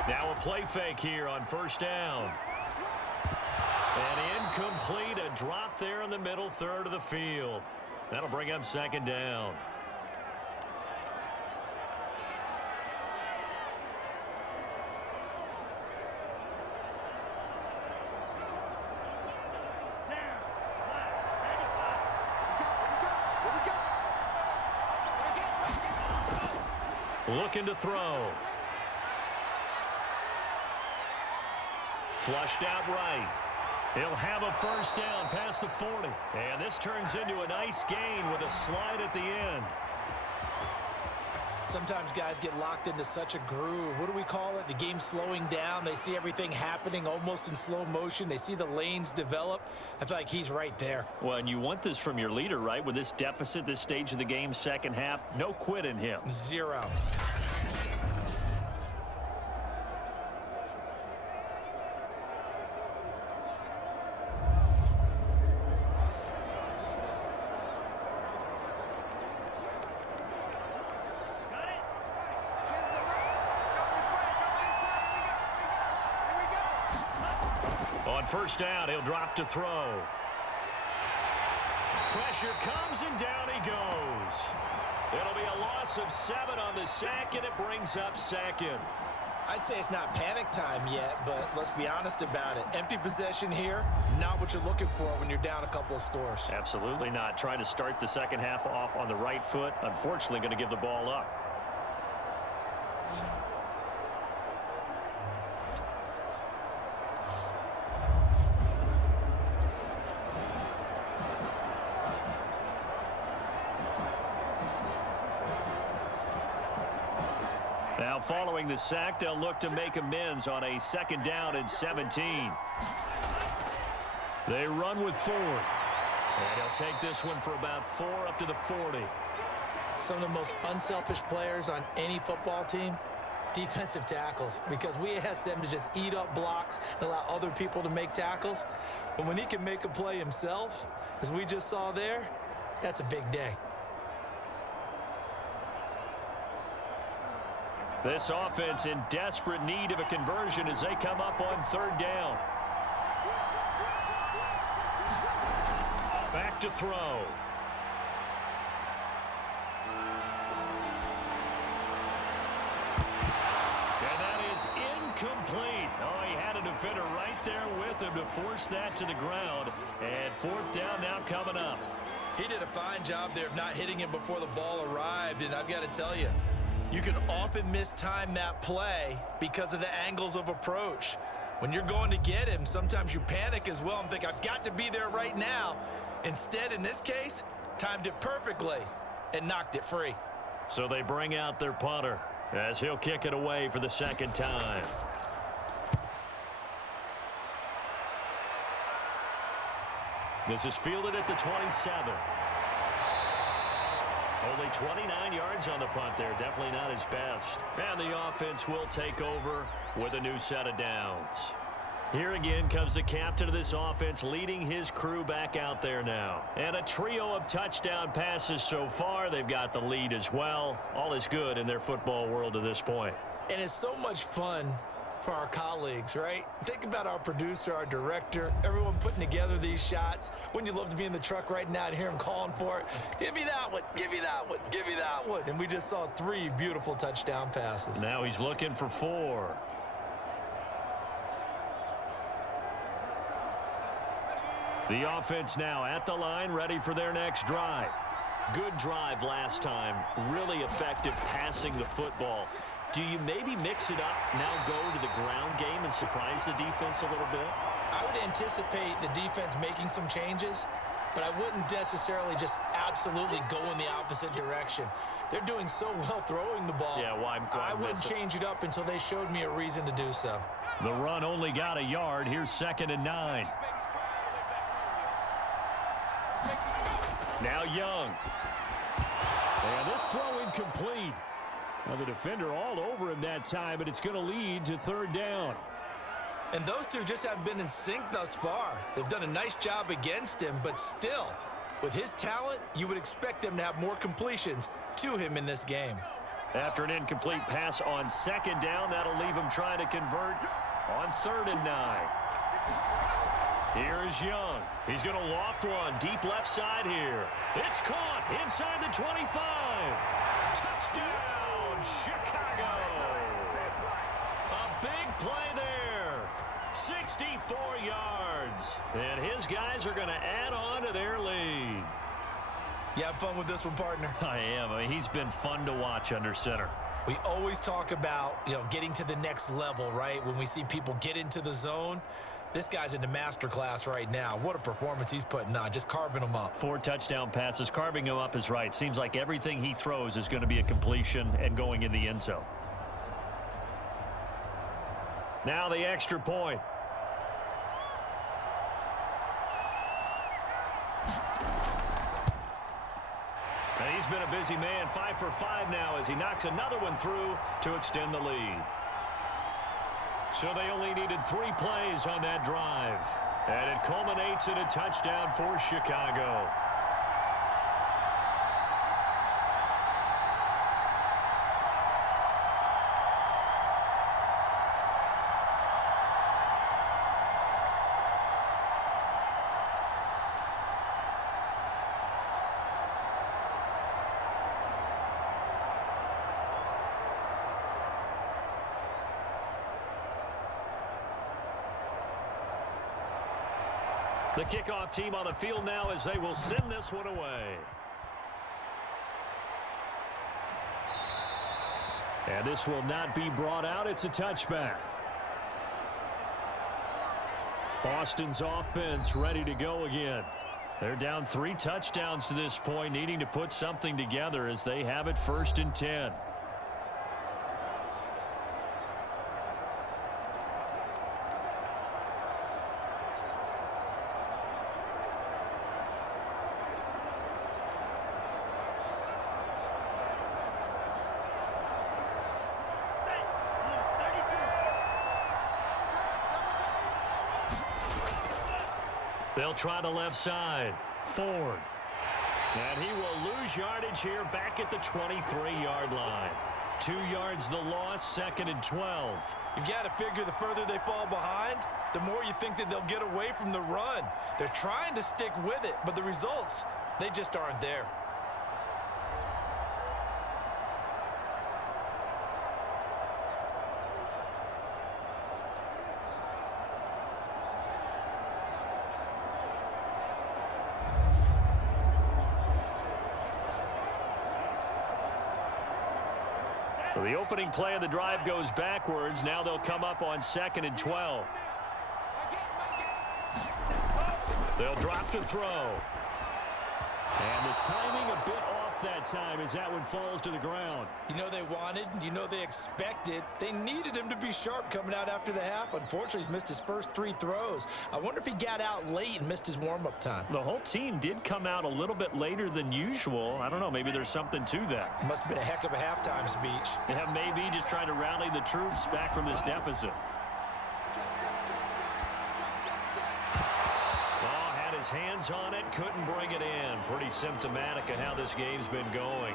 Now a play fake here on 1st down. And incomplete, a drop there in the middle 3rd of the field. That'll bring up 2nd down. Looking to throw. Flushed out right. He'll have a 1st down past the 40. And this turns into a nice gain with a slide at the end. Sometimes guys get locked into such a groove. What do we call it? The game slowing down. They see everything happening almost in slow motion. They see the lanes develop. I feel like he's right there. Well, and you want this from your leader, right? With this deficit, this stage of the game, second half, no quit in him. 0. On 1st down, he'll drop to throw. Pressure comes, and down he goes. It'll be a loss of 7 on the sack, and it brings up 2nd. I'd say it's not panic time yet, but let's be honest about it. Empty possession here, not what you're looking for when you're down a couple of scores. Absolutely not. Trying to start the second half off on the right foot. Unfortunately, going to give the ball up. Now following the sack, they'll look to make amends on a 2nd down and 17. They run with Ford. And he'll take this one for about 4 up to the 40. Some of the most unselfish players on any football team, defensive tackles, because we ask them to just eat up blocks and allow other people to make tackles. But when he can make a play himself, as we just saw there, that's a big day. This offense in desperate need of a conversion as they come up on 3rd down. Back to throw. And that is incomplete. Oh, he had a defender right there with him to force that to the ground. And 4th down now coming up. He did a fine job there of not hitting him before the ball arrived, and I've got to tell you, you can often mistime that play because of the angles of approach. When you're going to get him, sometimes you panic as well and think, I've got to be there right now. Instead, in this case, timed it perfectly and knocked it free. So they bring out their punter as he'll kick it away for the 2nd time. This is fielded at the 27. Only 29 yards on the punt there. Definitely not his best. And the offense will take over with a new set of downs. Here again comes the captain of this offense leading his crew back out there now. And a trio of touchdown passes so far. They've got the lead as well. All is good in their football world to this point. And it's so much fun for our colleagues, right? Think about our producer, our director, everyone putting together these shots. Wouldn't you love to be in the truck right now and hear him calling for it? Give me that one, give me that one, give me that one. And we just saw 3 beautiful touchdown passes. Now he's looking for 4. The offense now at the line, ready for their next drive. Good drive last time. Really effective passing the football. Do you maybe mix it up, now go to the ground game and surprise the defense a little bit? I would anticipate the defense making some changes, but I wouldn't necessarily just absolutely go in the opposite direction. They're doing so well throwing the ball. Yeah, why I wouldn't change it up until they showed me a reason to do so. The run only got a yard. Here's 2nd and 9. Now Young. And this throw incomplete. Now the defender all over him that time, but it's going to lead to 3rd down. And those two just haven't been in sync thus far. They've done a nice job against him, but still, with his talent, you would expect them to have more completions to him in this game. After an incomplete pass on 2nd down, that'll leave him trying to convert on 3rd and 9. Here is Young. He's going to loft one deep left side here. It's caught inside the 25. Touchdown, Chicago. A big play there. 64 yards. And his guys are going to add on to their lead. You have fun with this one, partner? I am. I mean, he's been fun to watch under center. We always talk about, getting to the next level, right? When we see people get into the zone. This guy's in the master class right now. What a performance he's putting on, just carving them up. 4 touchdown passes. Carving him up is right. Seems like everything he throws is going to be a completion and going in the end zone. Now the extra point. And he's been a busy man, 5 for 5 now as he knocks another one through to extend the lead. So they only needed 3 plays on that drive. And it culminates in a touchdown for Chicago. The kickoff team on the field now as they will send this one away. And this will not be brought out. It's a touchback. Boston's offense ready to go again. They're down 3 touchdowns to this point, needing to put something together as they have it 1st and 10. They'll try the left side. Ford. And he will lose yardage here back at the 23-yard line. 2 yards the loss, 2nd and 12. You've got to figure the further they fall behind, the more you think that they'll get away from the run. They're trying to stick with it, but the results, they just aren't there. So the opening play of the drive goes backwards. Now they'll come up on 2nd and 12. They'll drop to throw. And the timing a bit off that time as that one falls to the ground. You know they wanted, you know they expected. They needed him to be sharp coming out after the half. Unfortunately, he's missed his first 3 throws. I wonder if he got out late and missed his warm-up time. The whole team did come out a little bit later than usual. I don't know, maybe there's something to that. Must have been a heck of a halftime speech. Yeah, maybe just trying to rally the troops back from this deficit. Hands on it, couldn't bring it in. Pretty symptomatic of how this game's been going.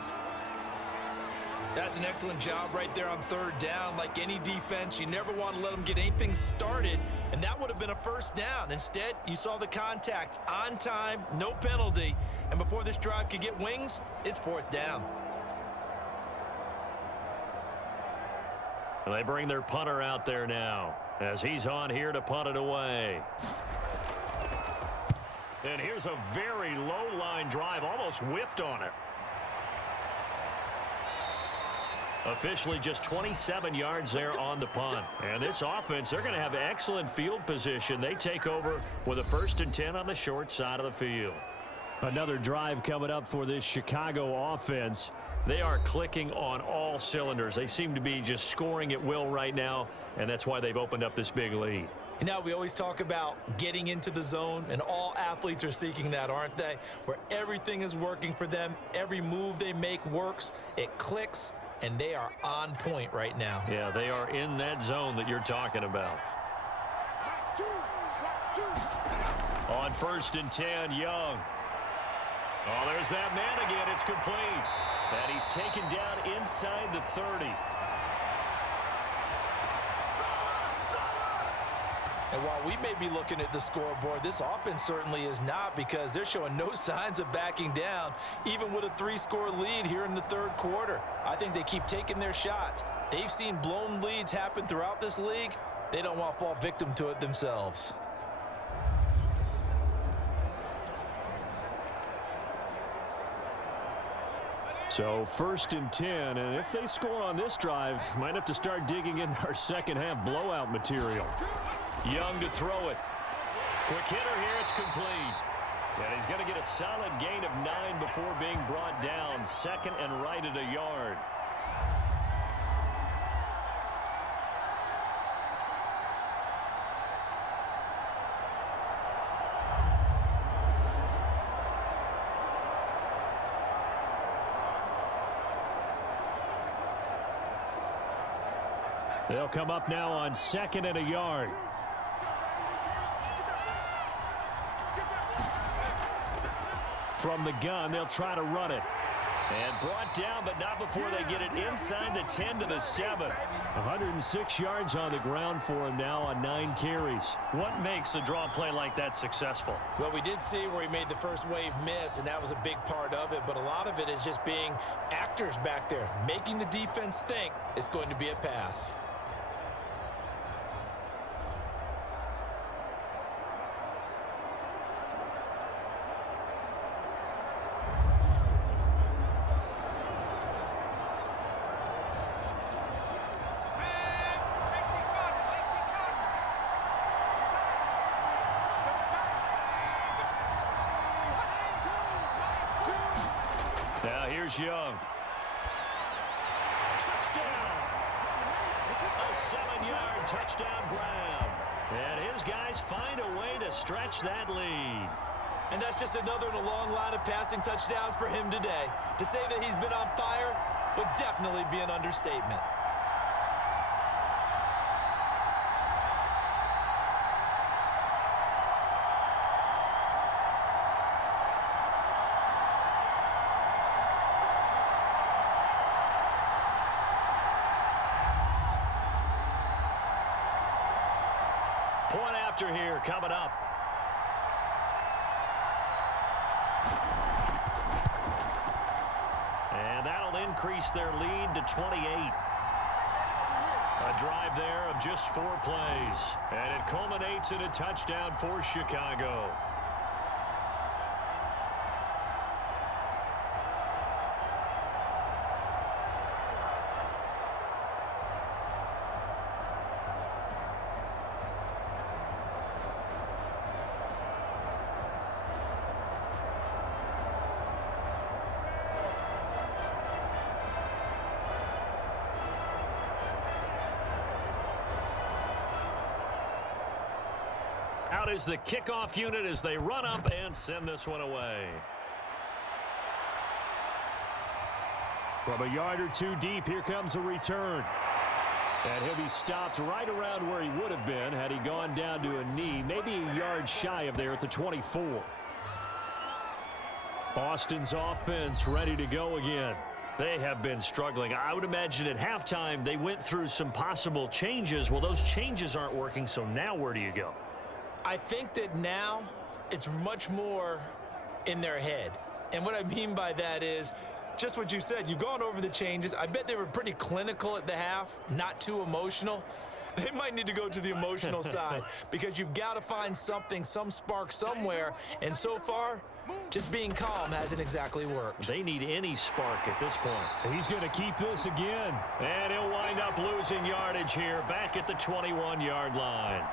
That's an excellent job right there on 3rd down. Like any defense, you never want to let them get anything started, and that would have been a 1st down. Instead, you saw the contact on time, no penalty, and before this drive could get wings, it's 4th down. They bring their punter out there now as he's on here to punt it away. And here's a very low-line drive, almost whiffed on it. Officially just 27 yards there on the punt. And this offense, they're going to have excellent field position. They take over with a 1st and 10 on the short side of the field. Another drive coming up for this Chicago offense. They are clicking on all cylinders. They seem to be just scoring at will right now, and that's why they've opened up this big lead. And now we always talk about getting into the zone, and all athletes are seeking that, aren't they? Where everything is working for them, every move they make works, it clicks, and they are on point right now. Yeah, they are in that zone that you're talking about. On 1st and 10, Young. Oh, there's that man again. It's complete. And he's taken down inside the 30. And while we may be looking at the scoreboard, this offense certainly is not, because they're showing no signs of backing down, even with a 3-score lead here in the 3rd quarter. I think they keep taking their shots. They've seen blown leads happen throughout this league. They don't want to fall victim to it themselves. So 1st and 10, and if they score on this drive, might have to start digging into our second half blowout material. Young to throw it. Quick hitter here, it's complete. And he's going to get a solid gain of 9 before being brought down. 2nd and right at a yard. They'll come up now on 2nd and a yard. From the gun, they'll try to run it. And brought down, but not before they get it inside the 10 to the 7. 106 yards on the ground for him now on 9 carries. What makes a draw play like that successful? Well, we did see where he made the first wave miss, and that was a big part of it. But a lot of it is just being actors back there, making the defense think it's going to be a pass. Here's Young. Touchdown. A 7-yard touchdown grab. And his guys find a way to stretch that lead. And that's just another in a long line of passing touchdowns for him today. To say that he's been on fire would definitely be an understatement. Point after here coming up. And that'll increase their lead to 28. A drive there of just 4 plays. And it culminates in a touchdown for Chicago. Out is the kickoff unit as they run up and send this one away. From a yard or 2 deep, here comes a return. And he'll be stopped right around where he would have been had he gone down to a knee, maybe a yard shy of there at the 24. Austin's offense ready to go again. They have been struggling. I would imagine at halftime they went through some possible changes. Well, those changes aren't working, so now where do you go? I think that now it's much more in their head. And what I mean by that is just what you said. You've gone over the changes. I bet they were pretty clinical at the half, not too emotional. They might need to go to the emotional side because you've got to find something, some spark somewhere. And so far, just being calm hasn't exactly worked. They need any spark at this point. He's going to keep this again. And he'll wind up losing yardage here back at the 21-yard line.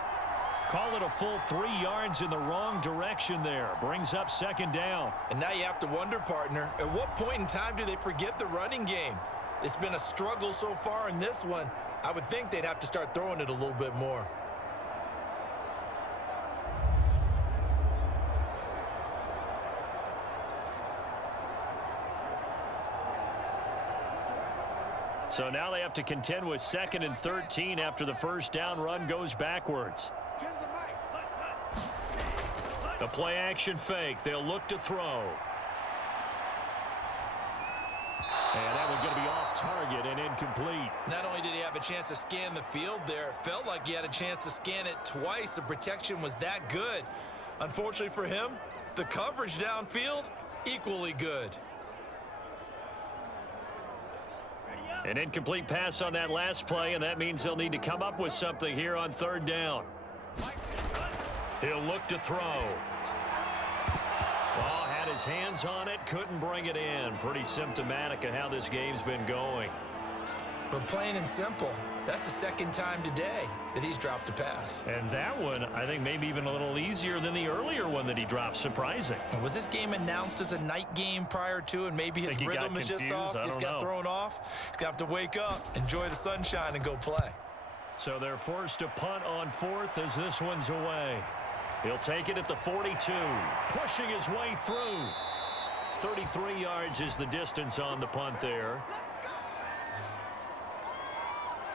Call it a full 3 yards in the wrong direction there. Brings up 2nd down. And now you have to wonder, partner, at what point in time do they forget the running game? It's been a struggle so far in this one. I would think they'd have to start throwing it a little bit more. So now they have to contend with 2nd and 13 after the first down run goes backwards. The play action fake. They'll look to throw. And that one's going to be off target and incomplete. Not only did he have a chance to scan the field there, it felt like he had a chance to scan it twice. The protection was that good. Unfortunately for him, the coverage downfield, equally good. An incomplete pass on that last play, and that means they'll need to come up with something here on 3rd down. He'll look to throw. Oh, had his hands on it, couldn't bring it in. Pretty symptomatic of how this game's been going. But plain and simple, that's the 2nd time today that he's dropped a pass. And that one, I think maybe even a little easier than the earlier one that he dropped. Surprising. Was this game announced as a night game prior to, and maybe his rhythm is just off? He's got thrown off. He's going to have to wake up, enjoy the sunshine, and go play. So they're forced to punt on 4th as this one's away. He'll take it at the 42, pushing his way through. 33 yards is the distance on the punt there.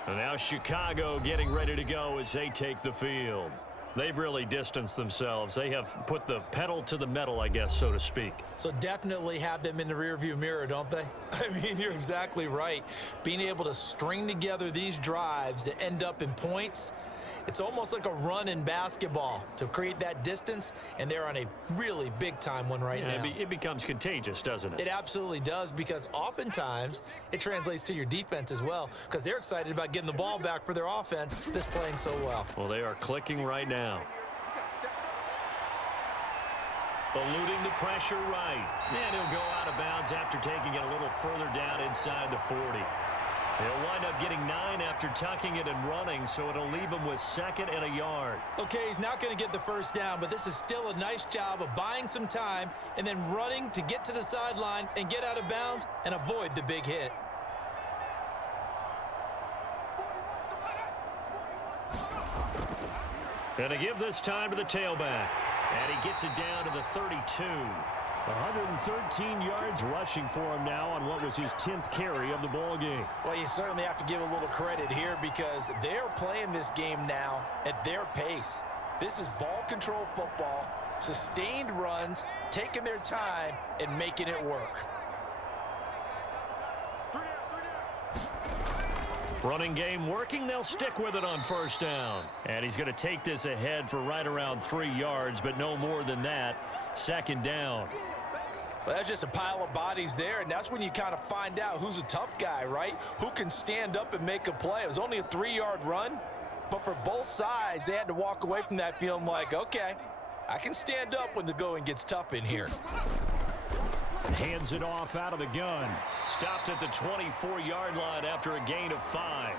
And now Chicago getting ready to go as they take the field. They've really distanced themselves. They have put the pedal to the metal, I guess, so to speak. So definitely have them in the rearview mirror, don't they? I mean, you're exactly right. Being able to string together these drives that end up in points, it's almost like a run in basketball to create that distance, and they're on a really big-time one right now. It becomes contagious, doesn't it? It absolutely does, because oftentimes it translates to your defense as well, because they're excited about getting the ball back for their offense that's playing so well. Well, they are clicking right now. Eluding the pressure right. And he'll go out of bounds after taking it a little further down inside the 40. He'll wind up getting 9 after tucking it and running, so it'll leave him with 2nd and a yard. Okay, he's not going to get the first down, but this is still a nice job of buying some time and then running to get to the sideline and get out of bounds and avoid the big hit. And to give this time to the tailback. And he gets it down to the 32. 113 yards rushing for him now on what was his 10th carry of the ball game. Well, you certainly have to give a little credit here because they're playing this game now at their pace. This is ball control football, sustained runs, taking their time, and making it work. Running game working. They'll stick with it on 1st down. And he's going to take this ahead for right around 3 yards, but no more than that. 2nd down. Well, that's just a pile of bodies there, and that's when you kind of find out who's a tough guy, right? Who can stand up and make a play. It was only a 3-yard run, but for both sides, they had to walk away from that feeling like, okay, I can stand up when the going gets tough in here. Hands it off out of the gun. Stopped at the 24-yard line after a gain of 5.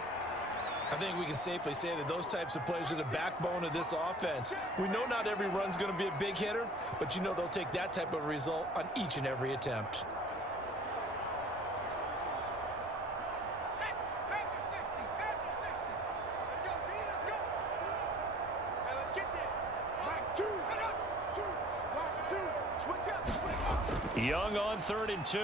I think we can safely say that those types of plays are the backbone of this offense. We know not every run's going to be a big hitter, but you know they'll take that type of result on each and every attempt. Young on 3rd and 2.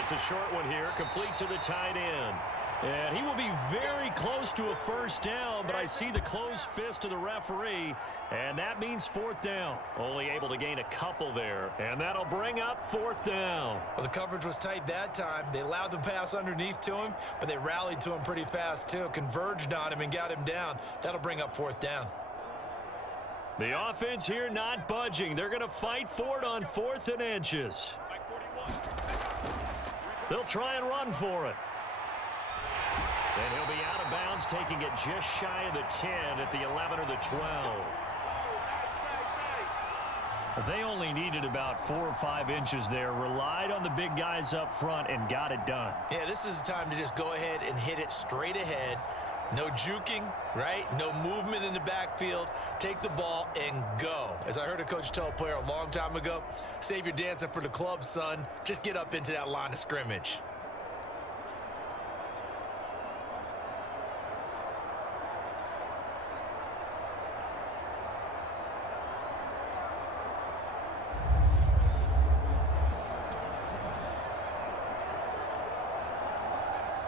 It's a short one here, complete to the tight end. And he will be very close to a 1st down, but I see the closed fist of the referee, and that means 4th down. Only able to gain a couple there, and that'll bring up 4th down. Well, the coverage was tight that time. They allowed the pass underneath to him, but they rallied to him pretty fast, too. Converged on him and got him down. That'll bring up 4th down. The offense here not budging. They're going to fight for it on 4th and inches. They'll try and run for it. And he'll be out of bounds, taking it just shy of the 10 at the 11 or the 12. They only needed about 4 or 5 inches there, relied on the big guys up front, and got it done. Yeah, this is the time to just go ahead and hit it straight ahead. No juking, right? No movement in the backfield. Take the ball and go. As I heard a coach tell a player a long time ago, save your dancing for the club, son. Just get up into that line of scrimmage.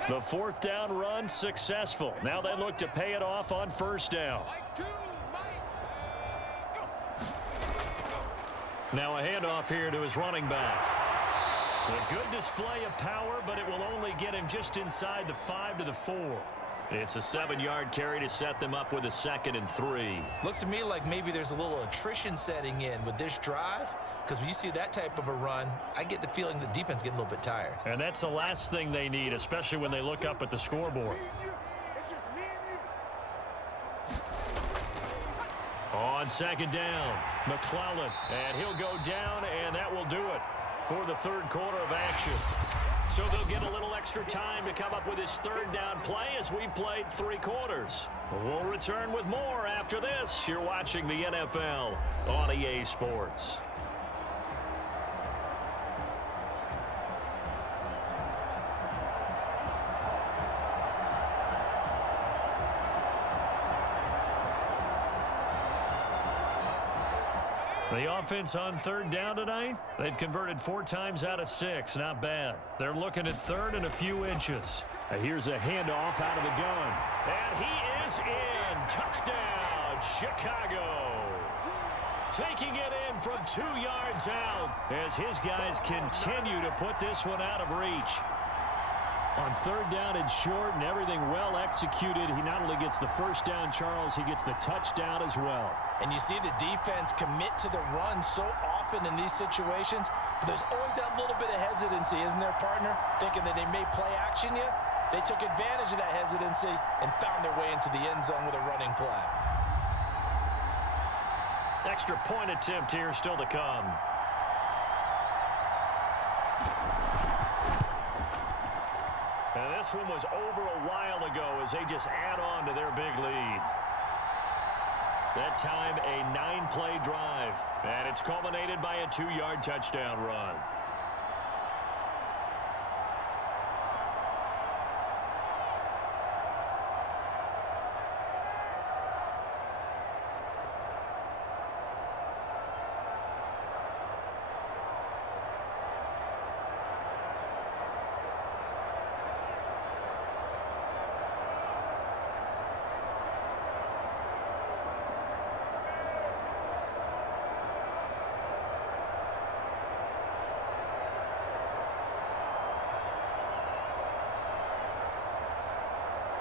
The 4th down run successful. Now they look to pay it off on 1st down. Now a handoff here to his running back. A good display of power, but it will only get him just inside the 5 to the 4. It's a 7-yard carry to set them up with a 2nd and 3. Looks to me like maybe there's a little attrition setting in with this drive, because when you see that type of a run, I get the feeling the defense getting a little bit tired. And that's the last thing they need, especially when they look up at the scoreboard. On 2nd down, McClellan, and he'll go down, and that will do it for the 3rd quarter of action. So they'll get a little extra time to come up with his 3rd down play as we've played 3 quarters. We'll return with more after this. You're watching the NFL on EA Sports. The offense on 3rd down tonight, they've converted 4 times out of 6. Not bad. They're looking at 3rd and a few inches. Here's a handoff out of the gun. And he is in. Touchdown, Chicago. Taking it in from 2 yards out as his guys continue to put this one out of reach. On 3rd down and short and everything well executed, he not only gets the 1st down, Charles, he gets the touchdown as well. And you see the defense commit to the run so often in these situations, but there's always that little bit of hesitancy, isn't there, partner? Thinking that they may play action you. They took advantage of that hesitancy and found their way into the end zone with a running play. Extra point attempt here still to come. And this one was over a while ago as they just add on to their big lead. That time, a 9-play drive. And it's culminated by a 2-yard touchdown run.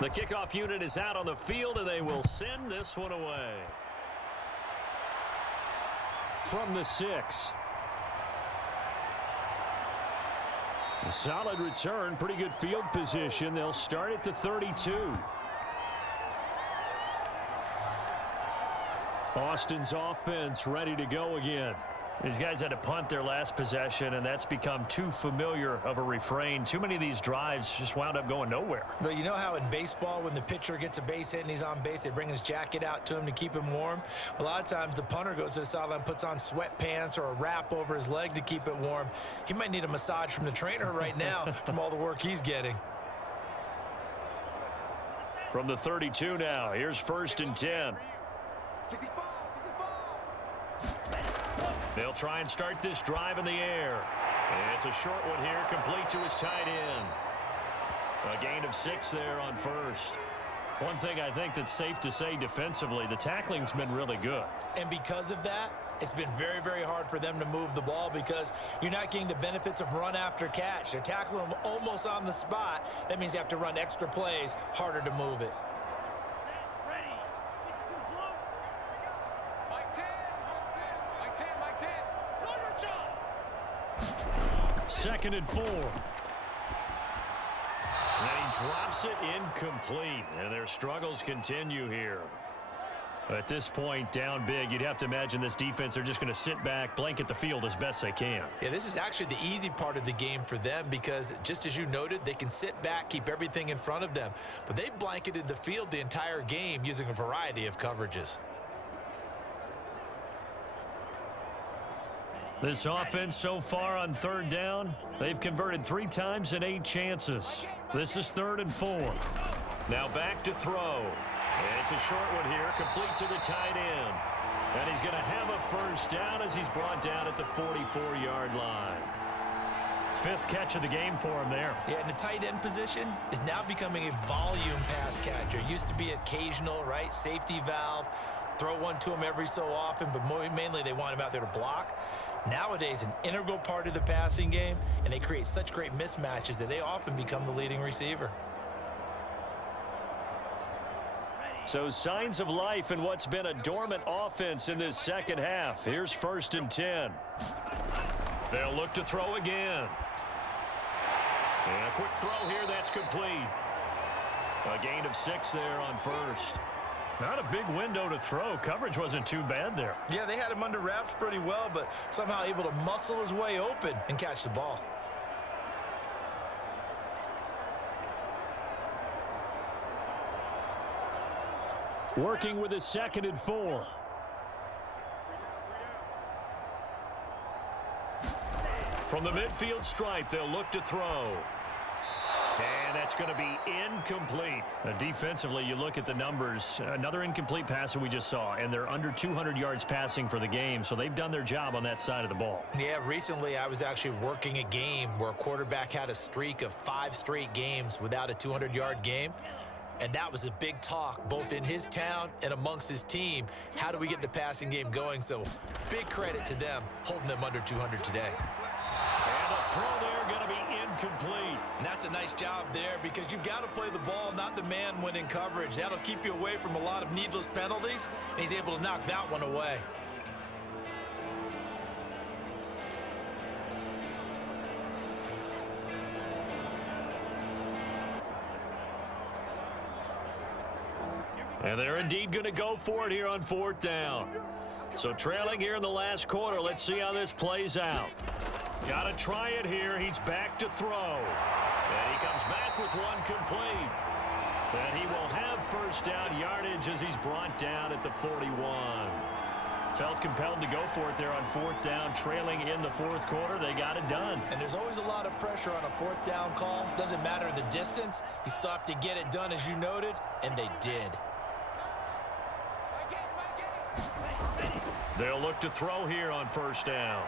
The kickoff unit is out on the field, and they will send this one away. From the 6. A solid return, pretty good field position. They'll start at the 32. Austin's offense ready to go again. These guys had to punt their last possession, and that's become too familiar of a refrain. Too many of these drives just wound up going nowhere. But you know how in baseball, when the pitcher gets a base hit and he's on base, they bring his jacket out to him to keep him warm? A lot of times the punter goes to the sideline, puts on sweatpants or a wrap over his leg to keep it warm. He might need a massage from the trainer right now from all the work he's getting. From the 32 now, here's 1st and 10. They'll try and start this drive in the air. And it's a short one here, complete to his tight end. A gain of 6 there on 1st. One thing I think that's safe to say defensively, the tackling's been really good. And because of that, it's been very, very hard for them to move the ball because you're not getting the benefits of run after catch. They're tackling them almost on the spot. That means you have to run extra plays, harder to move it. Second and 4. And he drops it incomplete. And their struggles continue here. At this point, down big, you'd have to imagine this defense, they're just going to sit back, blanket the field as best they can. Yeah, this is actually the easy part of the game for them because, just as you noted, they can sit back, keep everything in front of them. But they've blanketed the field the entire game using a variety of coverages. This offense so far on 3rd down, they've converted 3 times in 8 chances. This is 3rd and 4. Now back to throw. It's a short one here, complete to the tight end. And he's going to have a 1st down as he's brought down at the 44-yard line. 5th catch of the game for him there. Yeah, and the tight end position is now becoming a volume pass catcher. Used to be occasional, right? Safety valve. Throw one to him every so often, but mainly they want him out there to block. Nowadays, an integral part of the passing game, and they create such great mismatches that they often become the leading receiver. So signs of life in what's been a dormant offense in this second half. Here's 1st and 10. They'll look to throw again. And a quick throw here, that's complete. A gain of 6 there on 1st. Not a big window to throw. Coverage wasn't too bad there. Yeah, they had him under wraps pretty well, but somehow able to muscle his way open and catch the ball. Working with a 2nd and 4. From the midfield stripe, they'll look to throw. And that's going to be incomplete. Defensively, you look at the numbers. Another incomplete pass that we just saw, and they're under 200 yards passing for the game, so they've done their job on that side of the ball. Yeah, recently I was actually working a game where a quarterback had a streak of 5 straight games without a 200-yard game. And that was a big talk, both in his town and amongst his team. How do we get the passing game going? So big credit to them, holding them under 200 today. And a throw there going to be incomplete. And that's a nice job there because you've got to play the ball, not the man when in coverage. That'll keep you away from a lot of needless penalties, and he's able to knock that one away. And they're indeed going to go for it here on 4th down. So trailing here in the last quarter. Let's see how this plays out. Got to try it here. He's back to throw. And he comes back with one complete. And he will have first down yardage as he's brought down at the 41. Felt compelled to go for it there on fourth down, trailing in the fourth quarter. They got it done. And there's always a lot of pressure on a fourth down call. Doesn't matter the distance. You still have to get it done, as you noted, and they did. They'll look to throw here on first down.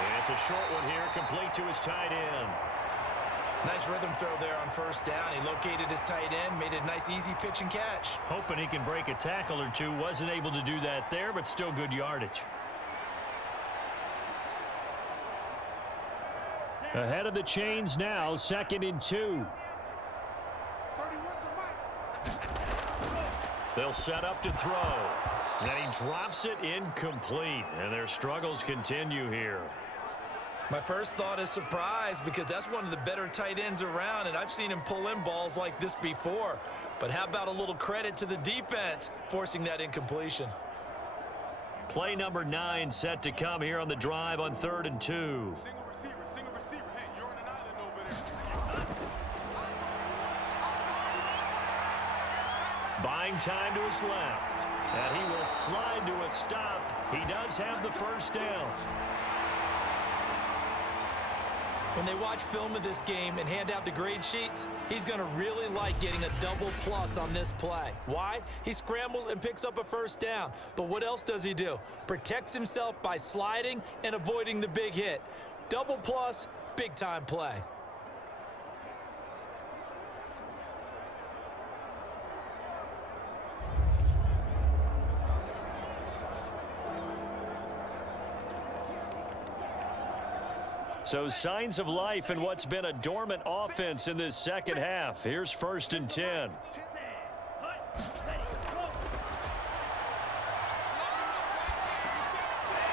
And it's a short one here, complete to his tight end. Nice rhythm throw there on first down. He located his tight end, made it a nice easy pitch and catch. Hoping he can break a tackle or two. Wasn't able to do that there, but still good yardage. Ahead of the chains now, 2nd and 2. They'll set up to throw. And he drops it incomplete. And their struggles continue here. My first thought is surprise, because that's one of the better tight ends around, and I've seen him pull in balls like this before. But how about a little credit to the defense forcing that incompletion? Play number 9 set to come here on the drive on 3rd and 2. Single receiver. Hey, you're on an island over there. Buying time to his left. And he will slide to a stop. He does have the first down. When they watch film of this game and hand out the grade sheets, he's going to really like getting a double plus on this play. Why? He scrambles and picks up a first down. But what else does he do? Protects himself by sliding and avoiding the big hit. Double plus, big time play. So signs of life in what's been a dormant offense in this second half. Here's 1st and 10.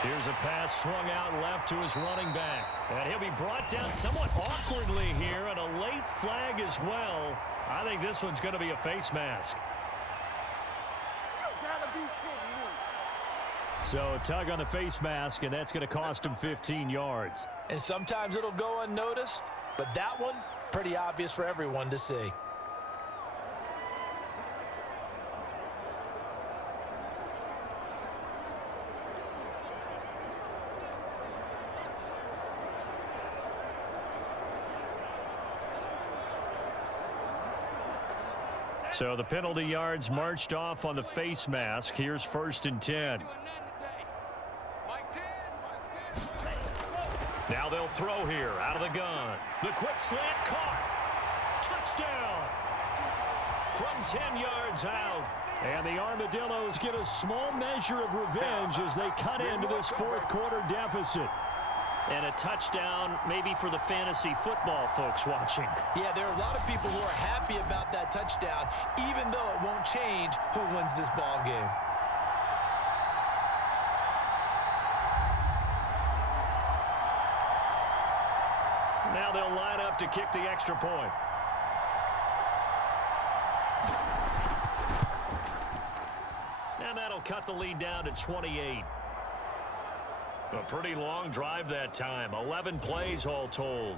Here's a pass swung out left to his running back. And he'll be brought down somewhat awkwardly here, and a late flag as well. I think this one's going to be a face mask. So a tug on the face mask, and that's going to cost him 15 yards. And sometimes it'll go unnoticed, but that one, pretty obvious for everyone to see. So the penalty yards marched off on the face mask. Here's 1st and 10. Now they'll throw here out of the gun. The quick slant caught. Touchdown. From 10 yards out. And the Armadillos get a small measure of revenge as they cut into this fourth quarter deficit. And a touchdown maybe for the fantasy football folks watching. Yeah, there are a lot of people who are happy about that touchdown, even though it won't change who wins this ball game. Now they'll line up to kick the extra point. And that'll cut the lead down to 28. A pretty long drive that time. 11 plays all told.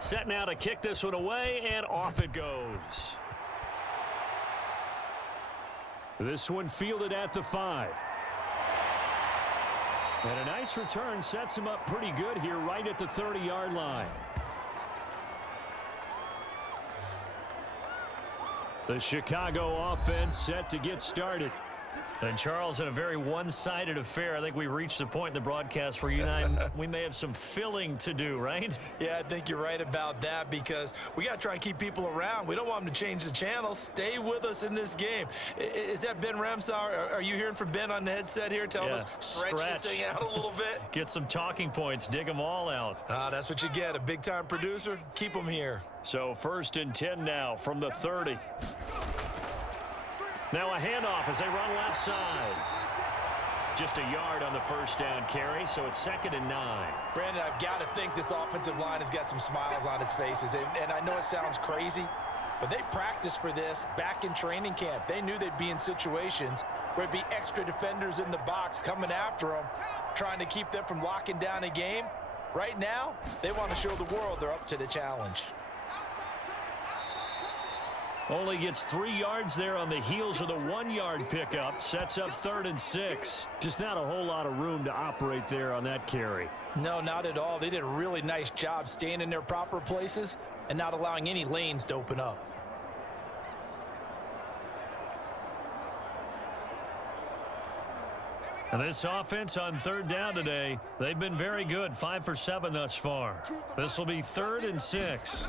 Set now to kick this one away, and off it goes. This one fielded at the 5. And a nice return sets him up pretty good here right at the 30-yard line. The Chicago offense set to get started. And Charles, in a very one-sided affair, I think we've reached a point in the broadcast where you and I, we may have some filling to do, right? Yeah, I think you're right about that because we got to try and keep people around. We don't want them to change the channel. Stay with us in this game. Is that Ben Ramsauer? Are you hearing from Ben on the headset here telling us stretch this thing out a little bit? Get some talking points. Dig them all out. That's what you get. A big-time producer. Keep them here. So 1st and 10 now from the 30. Now a handoff as they run left side. Just a yard on the first down carry, so it's 2nd and 9. Brandon, I've got to think this offensive line has got some smiles on its faces. And I know it sounds crazy, but they practiced for this back in training camp. They knew they'd be in situations where it'd be extra defenders in the box coming after them, trying to keep them from locking down a game. Right now, they want to show the world they're up to the challenge. Only gets 3 yards there on the heels of the 1-yard pickup. Sets up 3rd and 6. Just not a whole lot of room to operate there on that carry. No, not at all. They did a really nice job staying in their proper places and not allowing any lanes to open up. And this offense on 3rd down today, they've been very good. 5 for 7 thus far. This will be 3rd and 6.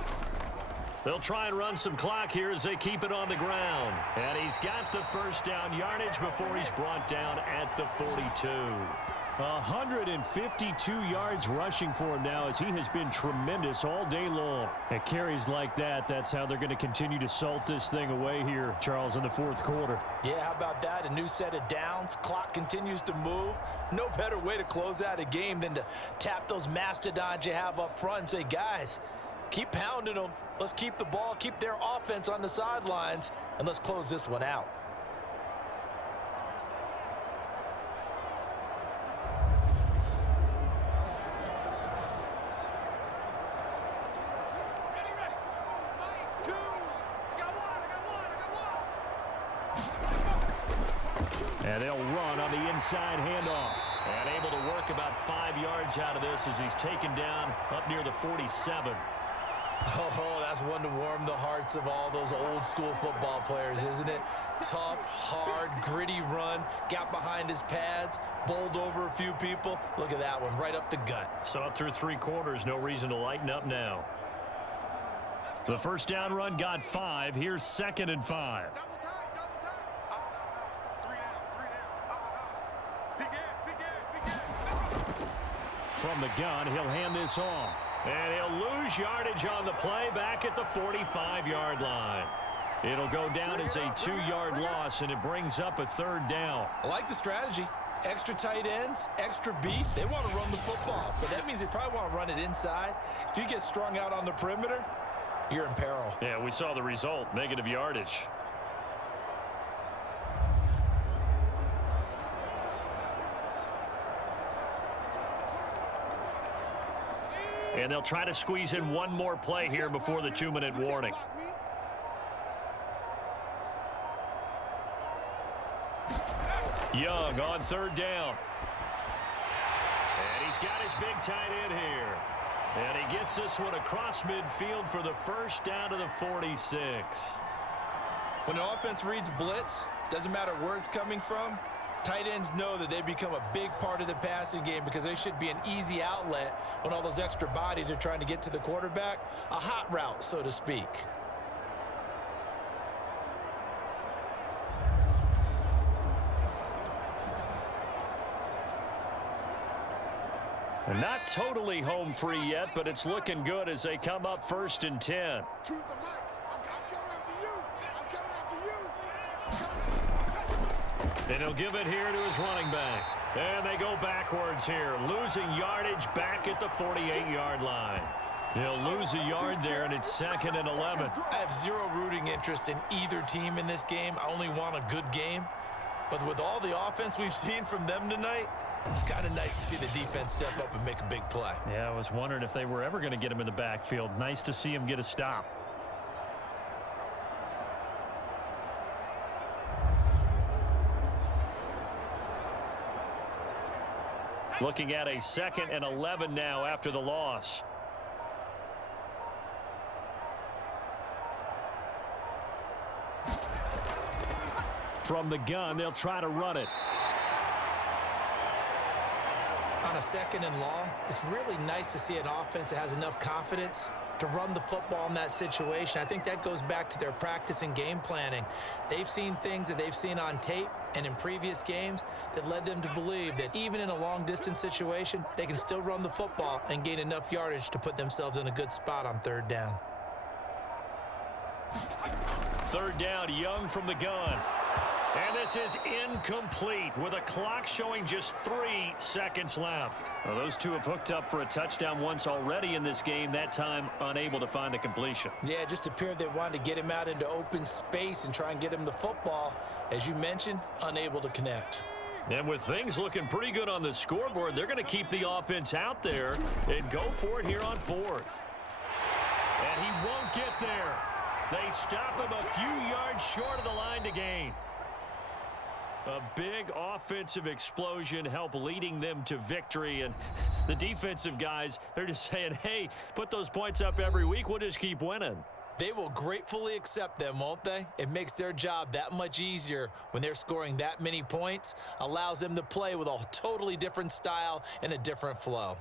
They'll try and run some clock here as they keep it on the ground. And he's got the first down yardage before he's brought down at the 42. 152 yards rushing for him now as he has been tremendous all day long. At carries like that, that's how they're going to continue to salt this thing away here, Charles, in the 4th quarter. Yeah, how about that? A new set of downs. Clock continues to move. No better way to close out a game than to tap those mastodons you have up front and say, guys, keep pounding them. Let's keep the ball, keep their offense on the sidelines, and let's close this one out. And they'll run on the inside handoff. And able to work about 5 yards out of this as he's taken down up near the 47. Oh, that's one to warm the hearts of all those old school football players, isn't it? Tough, hard, gritty run, got behind his pads, bowled over a few people. Look at that one, right up the gut. Saw it through 3 quarters, no reason to lighten up now. The first down run got 5. Here's 2nd and 5. Double time. 3 down. Begin. From the gun, he'll hand this off. And he'll lose yardage on the play back at the 45-yard line. It'll go down as a 2-yard loss, and it brings up a 3rd down. I like the strategy. Extra tight ends, extra beef. They want to run the football, but that means they probably want to run it inside. If you get strung out on the perimeter, you're in peril. Yeah, we saw the result, negative yardage. And they'll try to squeeze in one more play here before the 2-minute warning. Young on 3rd down. And he's got his big tight end here. And he gets this one across midfield for the first down to the 46. When the offense reads blitz, doesn't matter where it's coming from, tight ends know that they become a big part of the passing game because they should be an easy outlet when all those extra bodies are trying to get to the quarterback. A hot route, so to speak. Not totally home free yet, but it's looking good as they come up 1st and 10. Choose the mic. I'm coming after you. And he'll give it here to his running back. And they go backwards here, losing yardage back at the 48-yard line. He'll lose a yard there, and it's 2nd and 11. I have zero rooting interest in either team in this game. I only want a good game. But with all the offense we've seen from them tonight, it's kind of nice to see the defense step up and make a big play. Yeah, I was wondering if they were ever going to get him in the backfield. Nice to see him get a stop. Looking at a 2nd and 11 now after the loss. From the gun, they'll try to run it. On a 2nd and long, it's really nice to see an offense that has enough confidence to run the football in that situation. I think that goes back to their practice and game planning. They've seen things that they've seen on tape and in previous games that led them to believe that even in a long-distance situation, they can still run the football and gain enough yardage to put themselves in a good spot on 3rd down. 3rd down, Young from the gun. And this is incomplete with a clock showing just 3 seconds left. Well, those two have hooked up for a touchdown once already in this game, that time unable to find the completion. Yeah, it just appeared they wanted to get him out into open space and try and get him the football. As you mentioned, unable to connect. And with things looking pretty good on the scoreboard, they're going to keep the offense out there and go for it here on 4th. And he won't get there. They stop him a few yards short of the line to gain. A big offensive explosion helped leading them to victory. And the defensive guys, they're just saying, hey, put those points up every week. We'll just keep winning. They will gratefully accept them, won't they? It makes their job that much easier when they're scoring that many points, allows them to play with a totally different style and a different flow.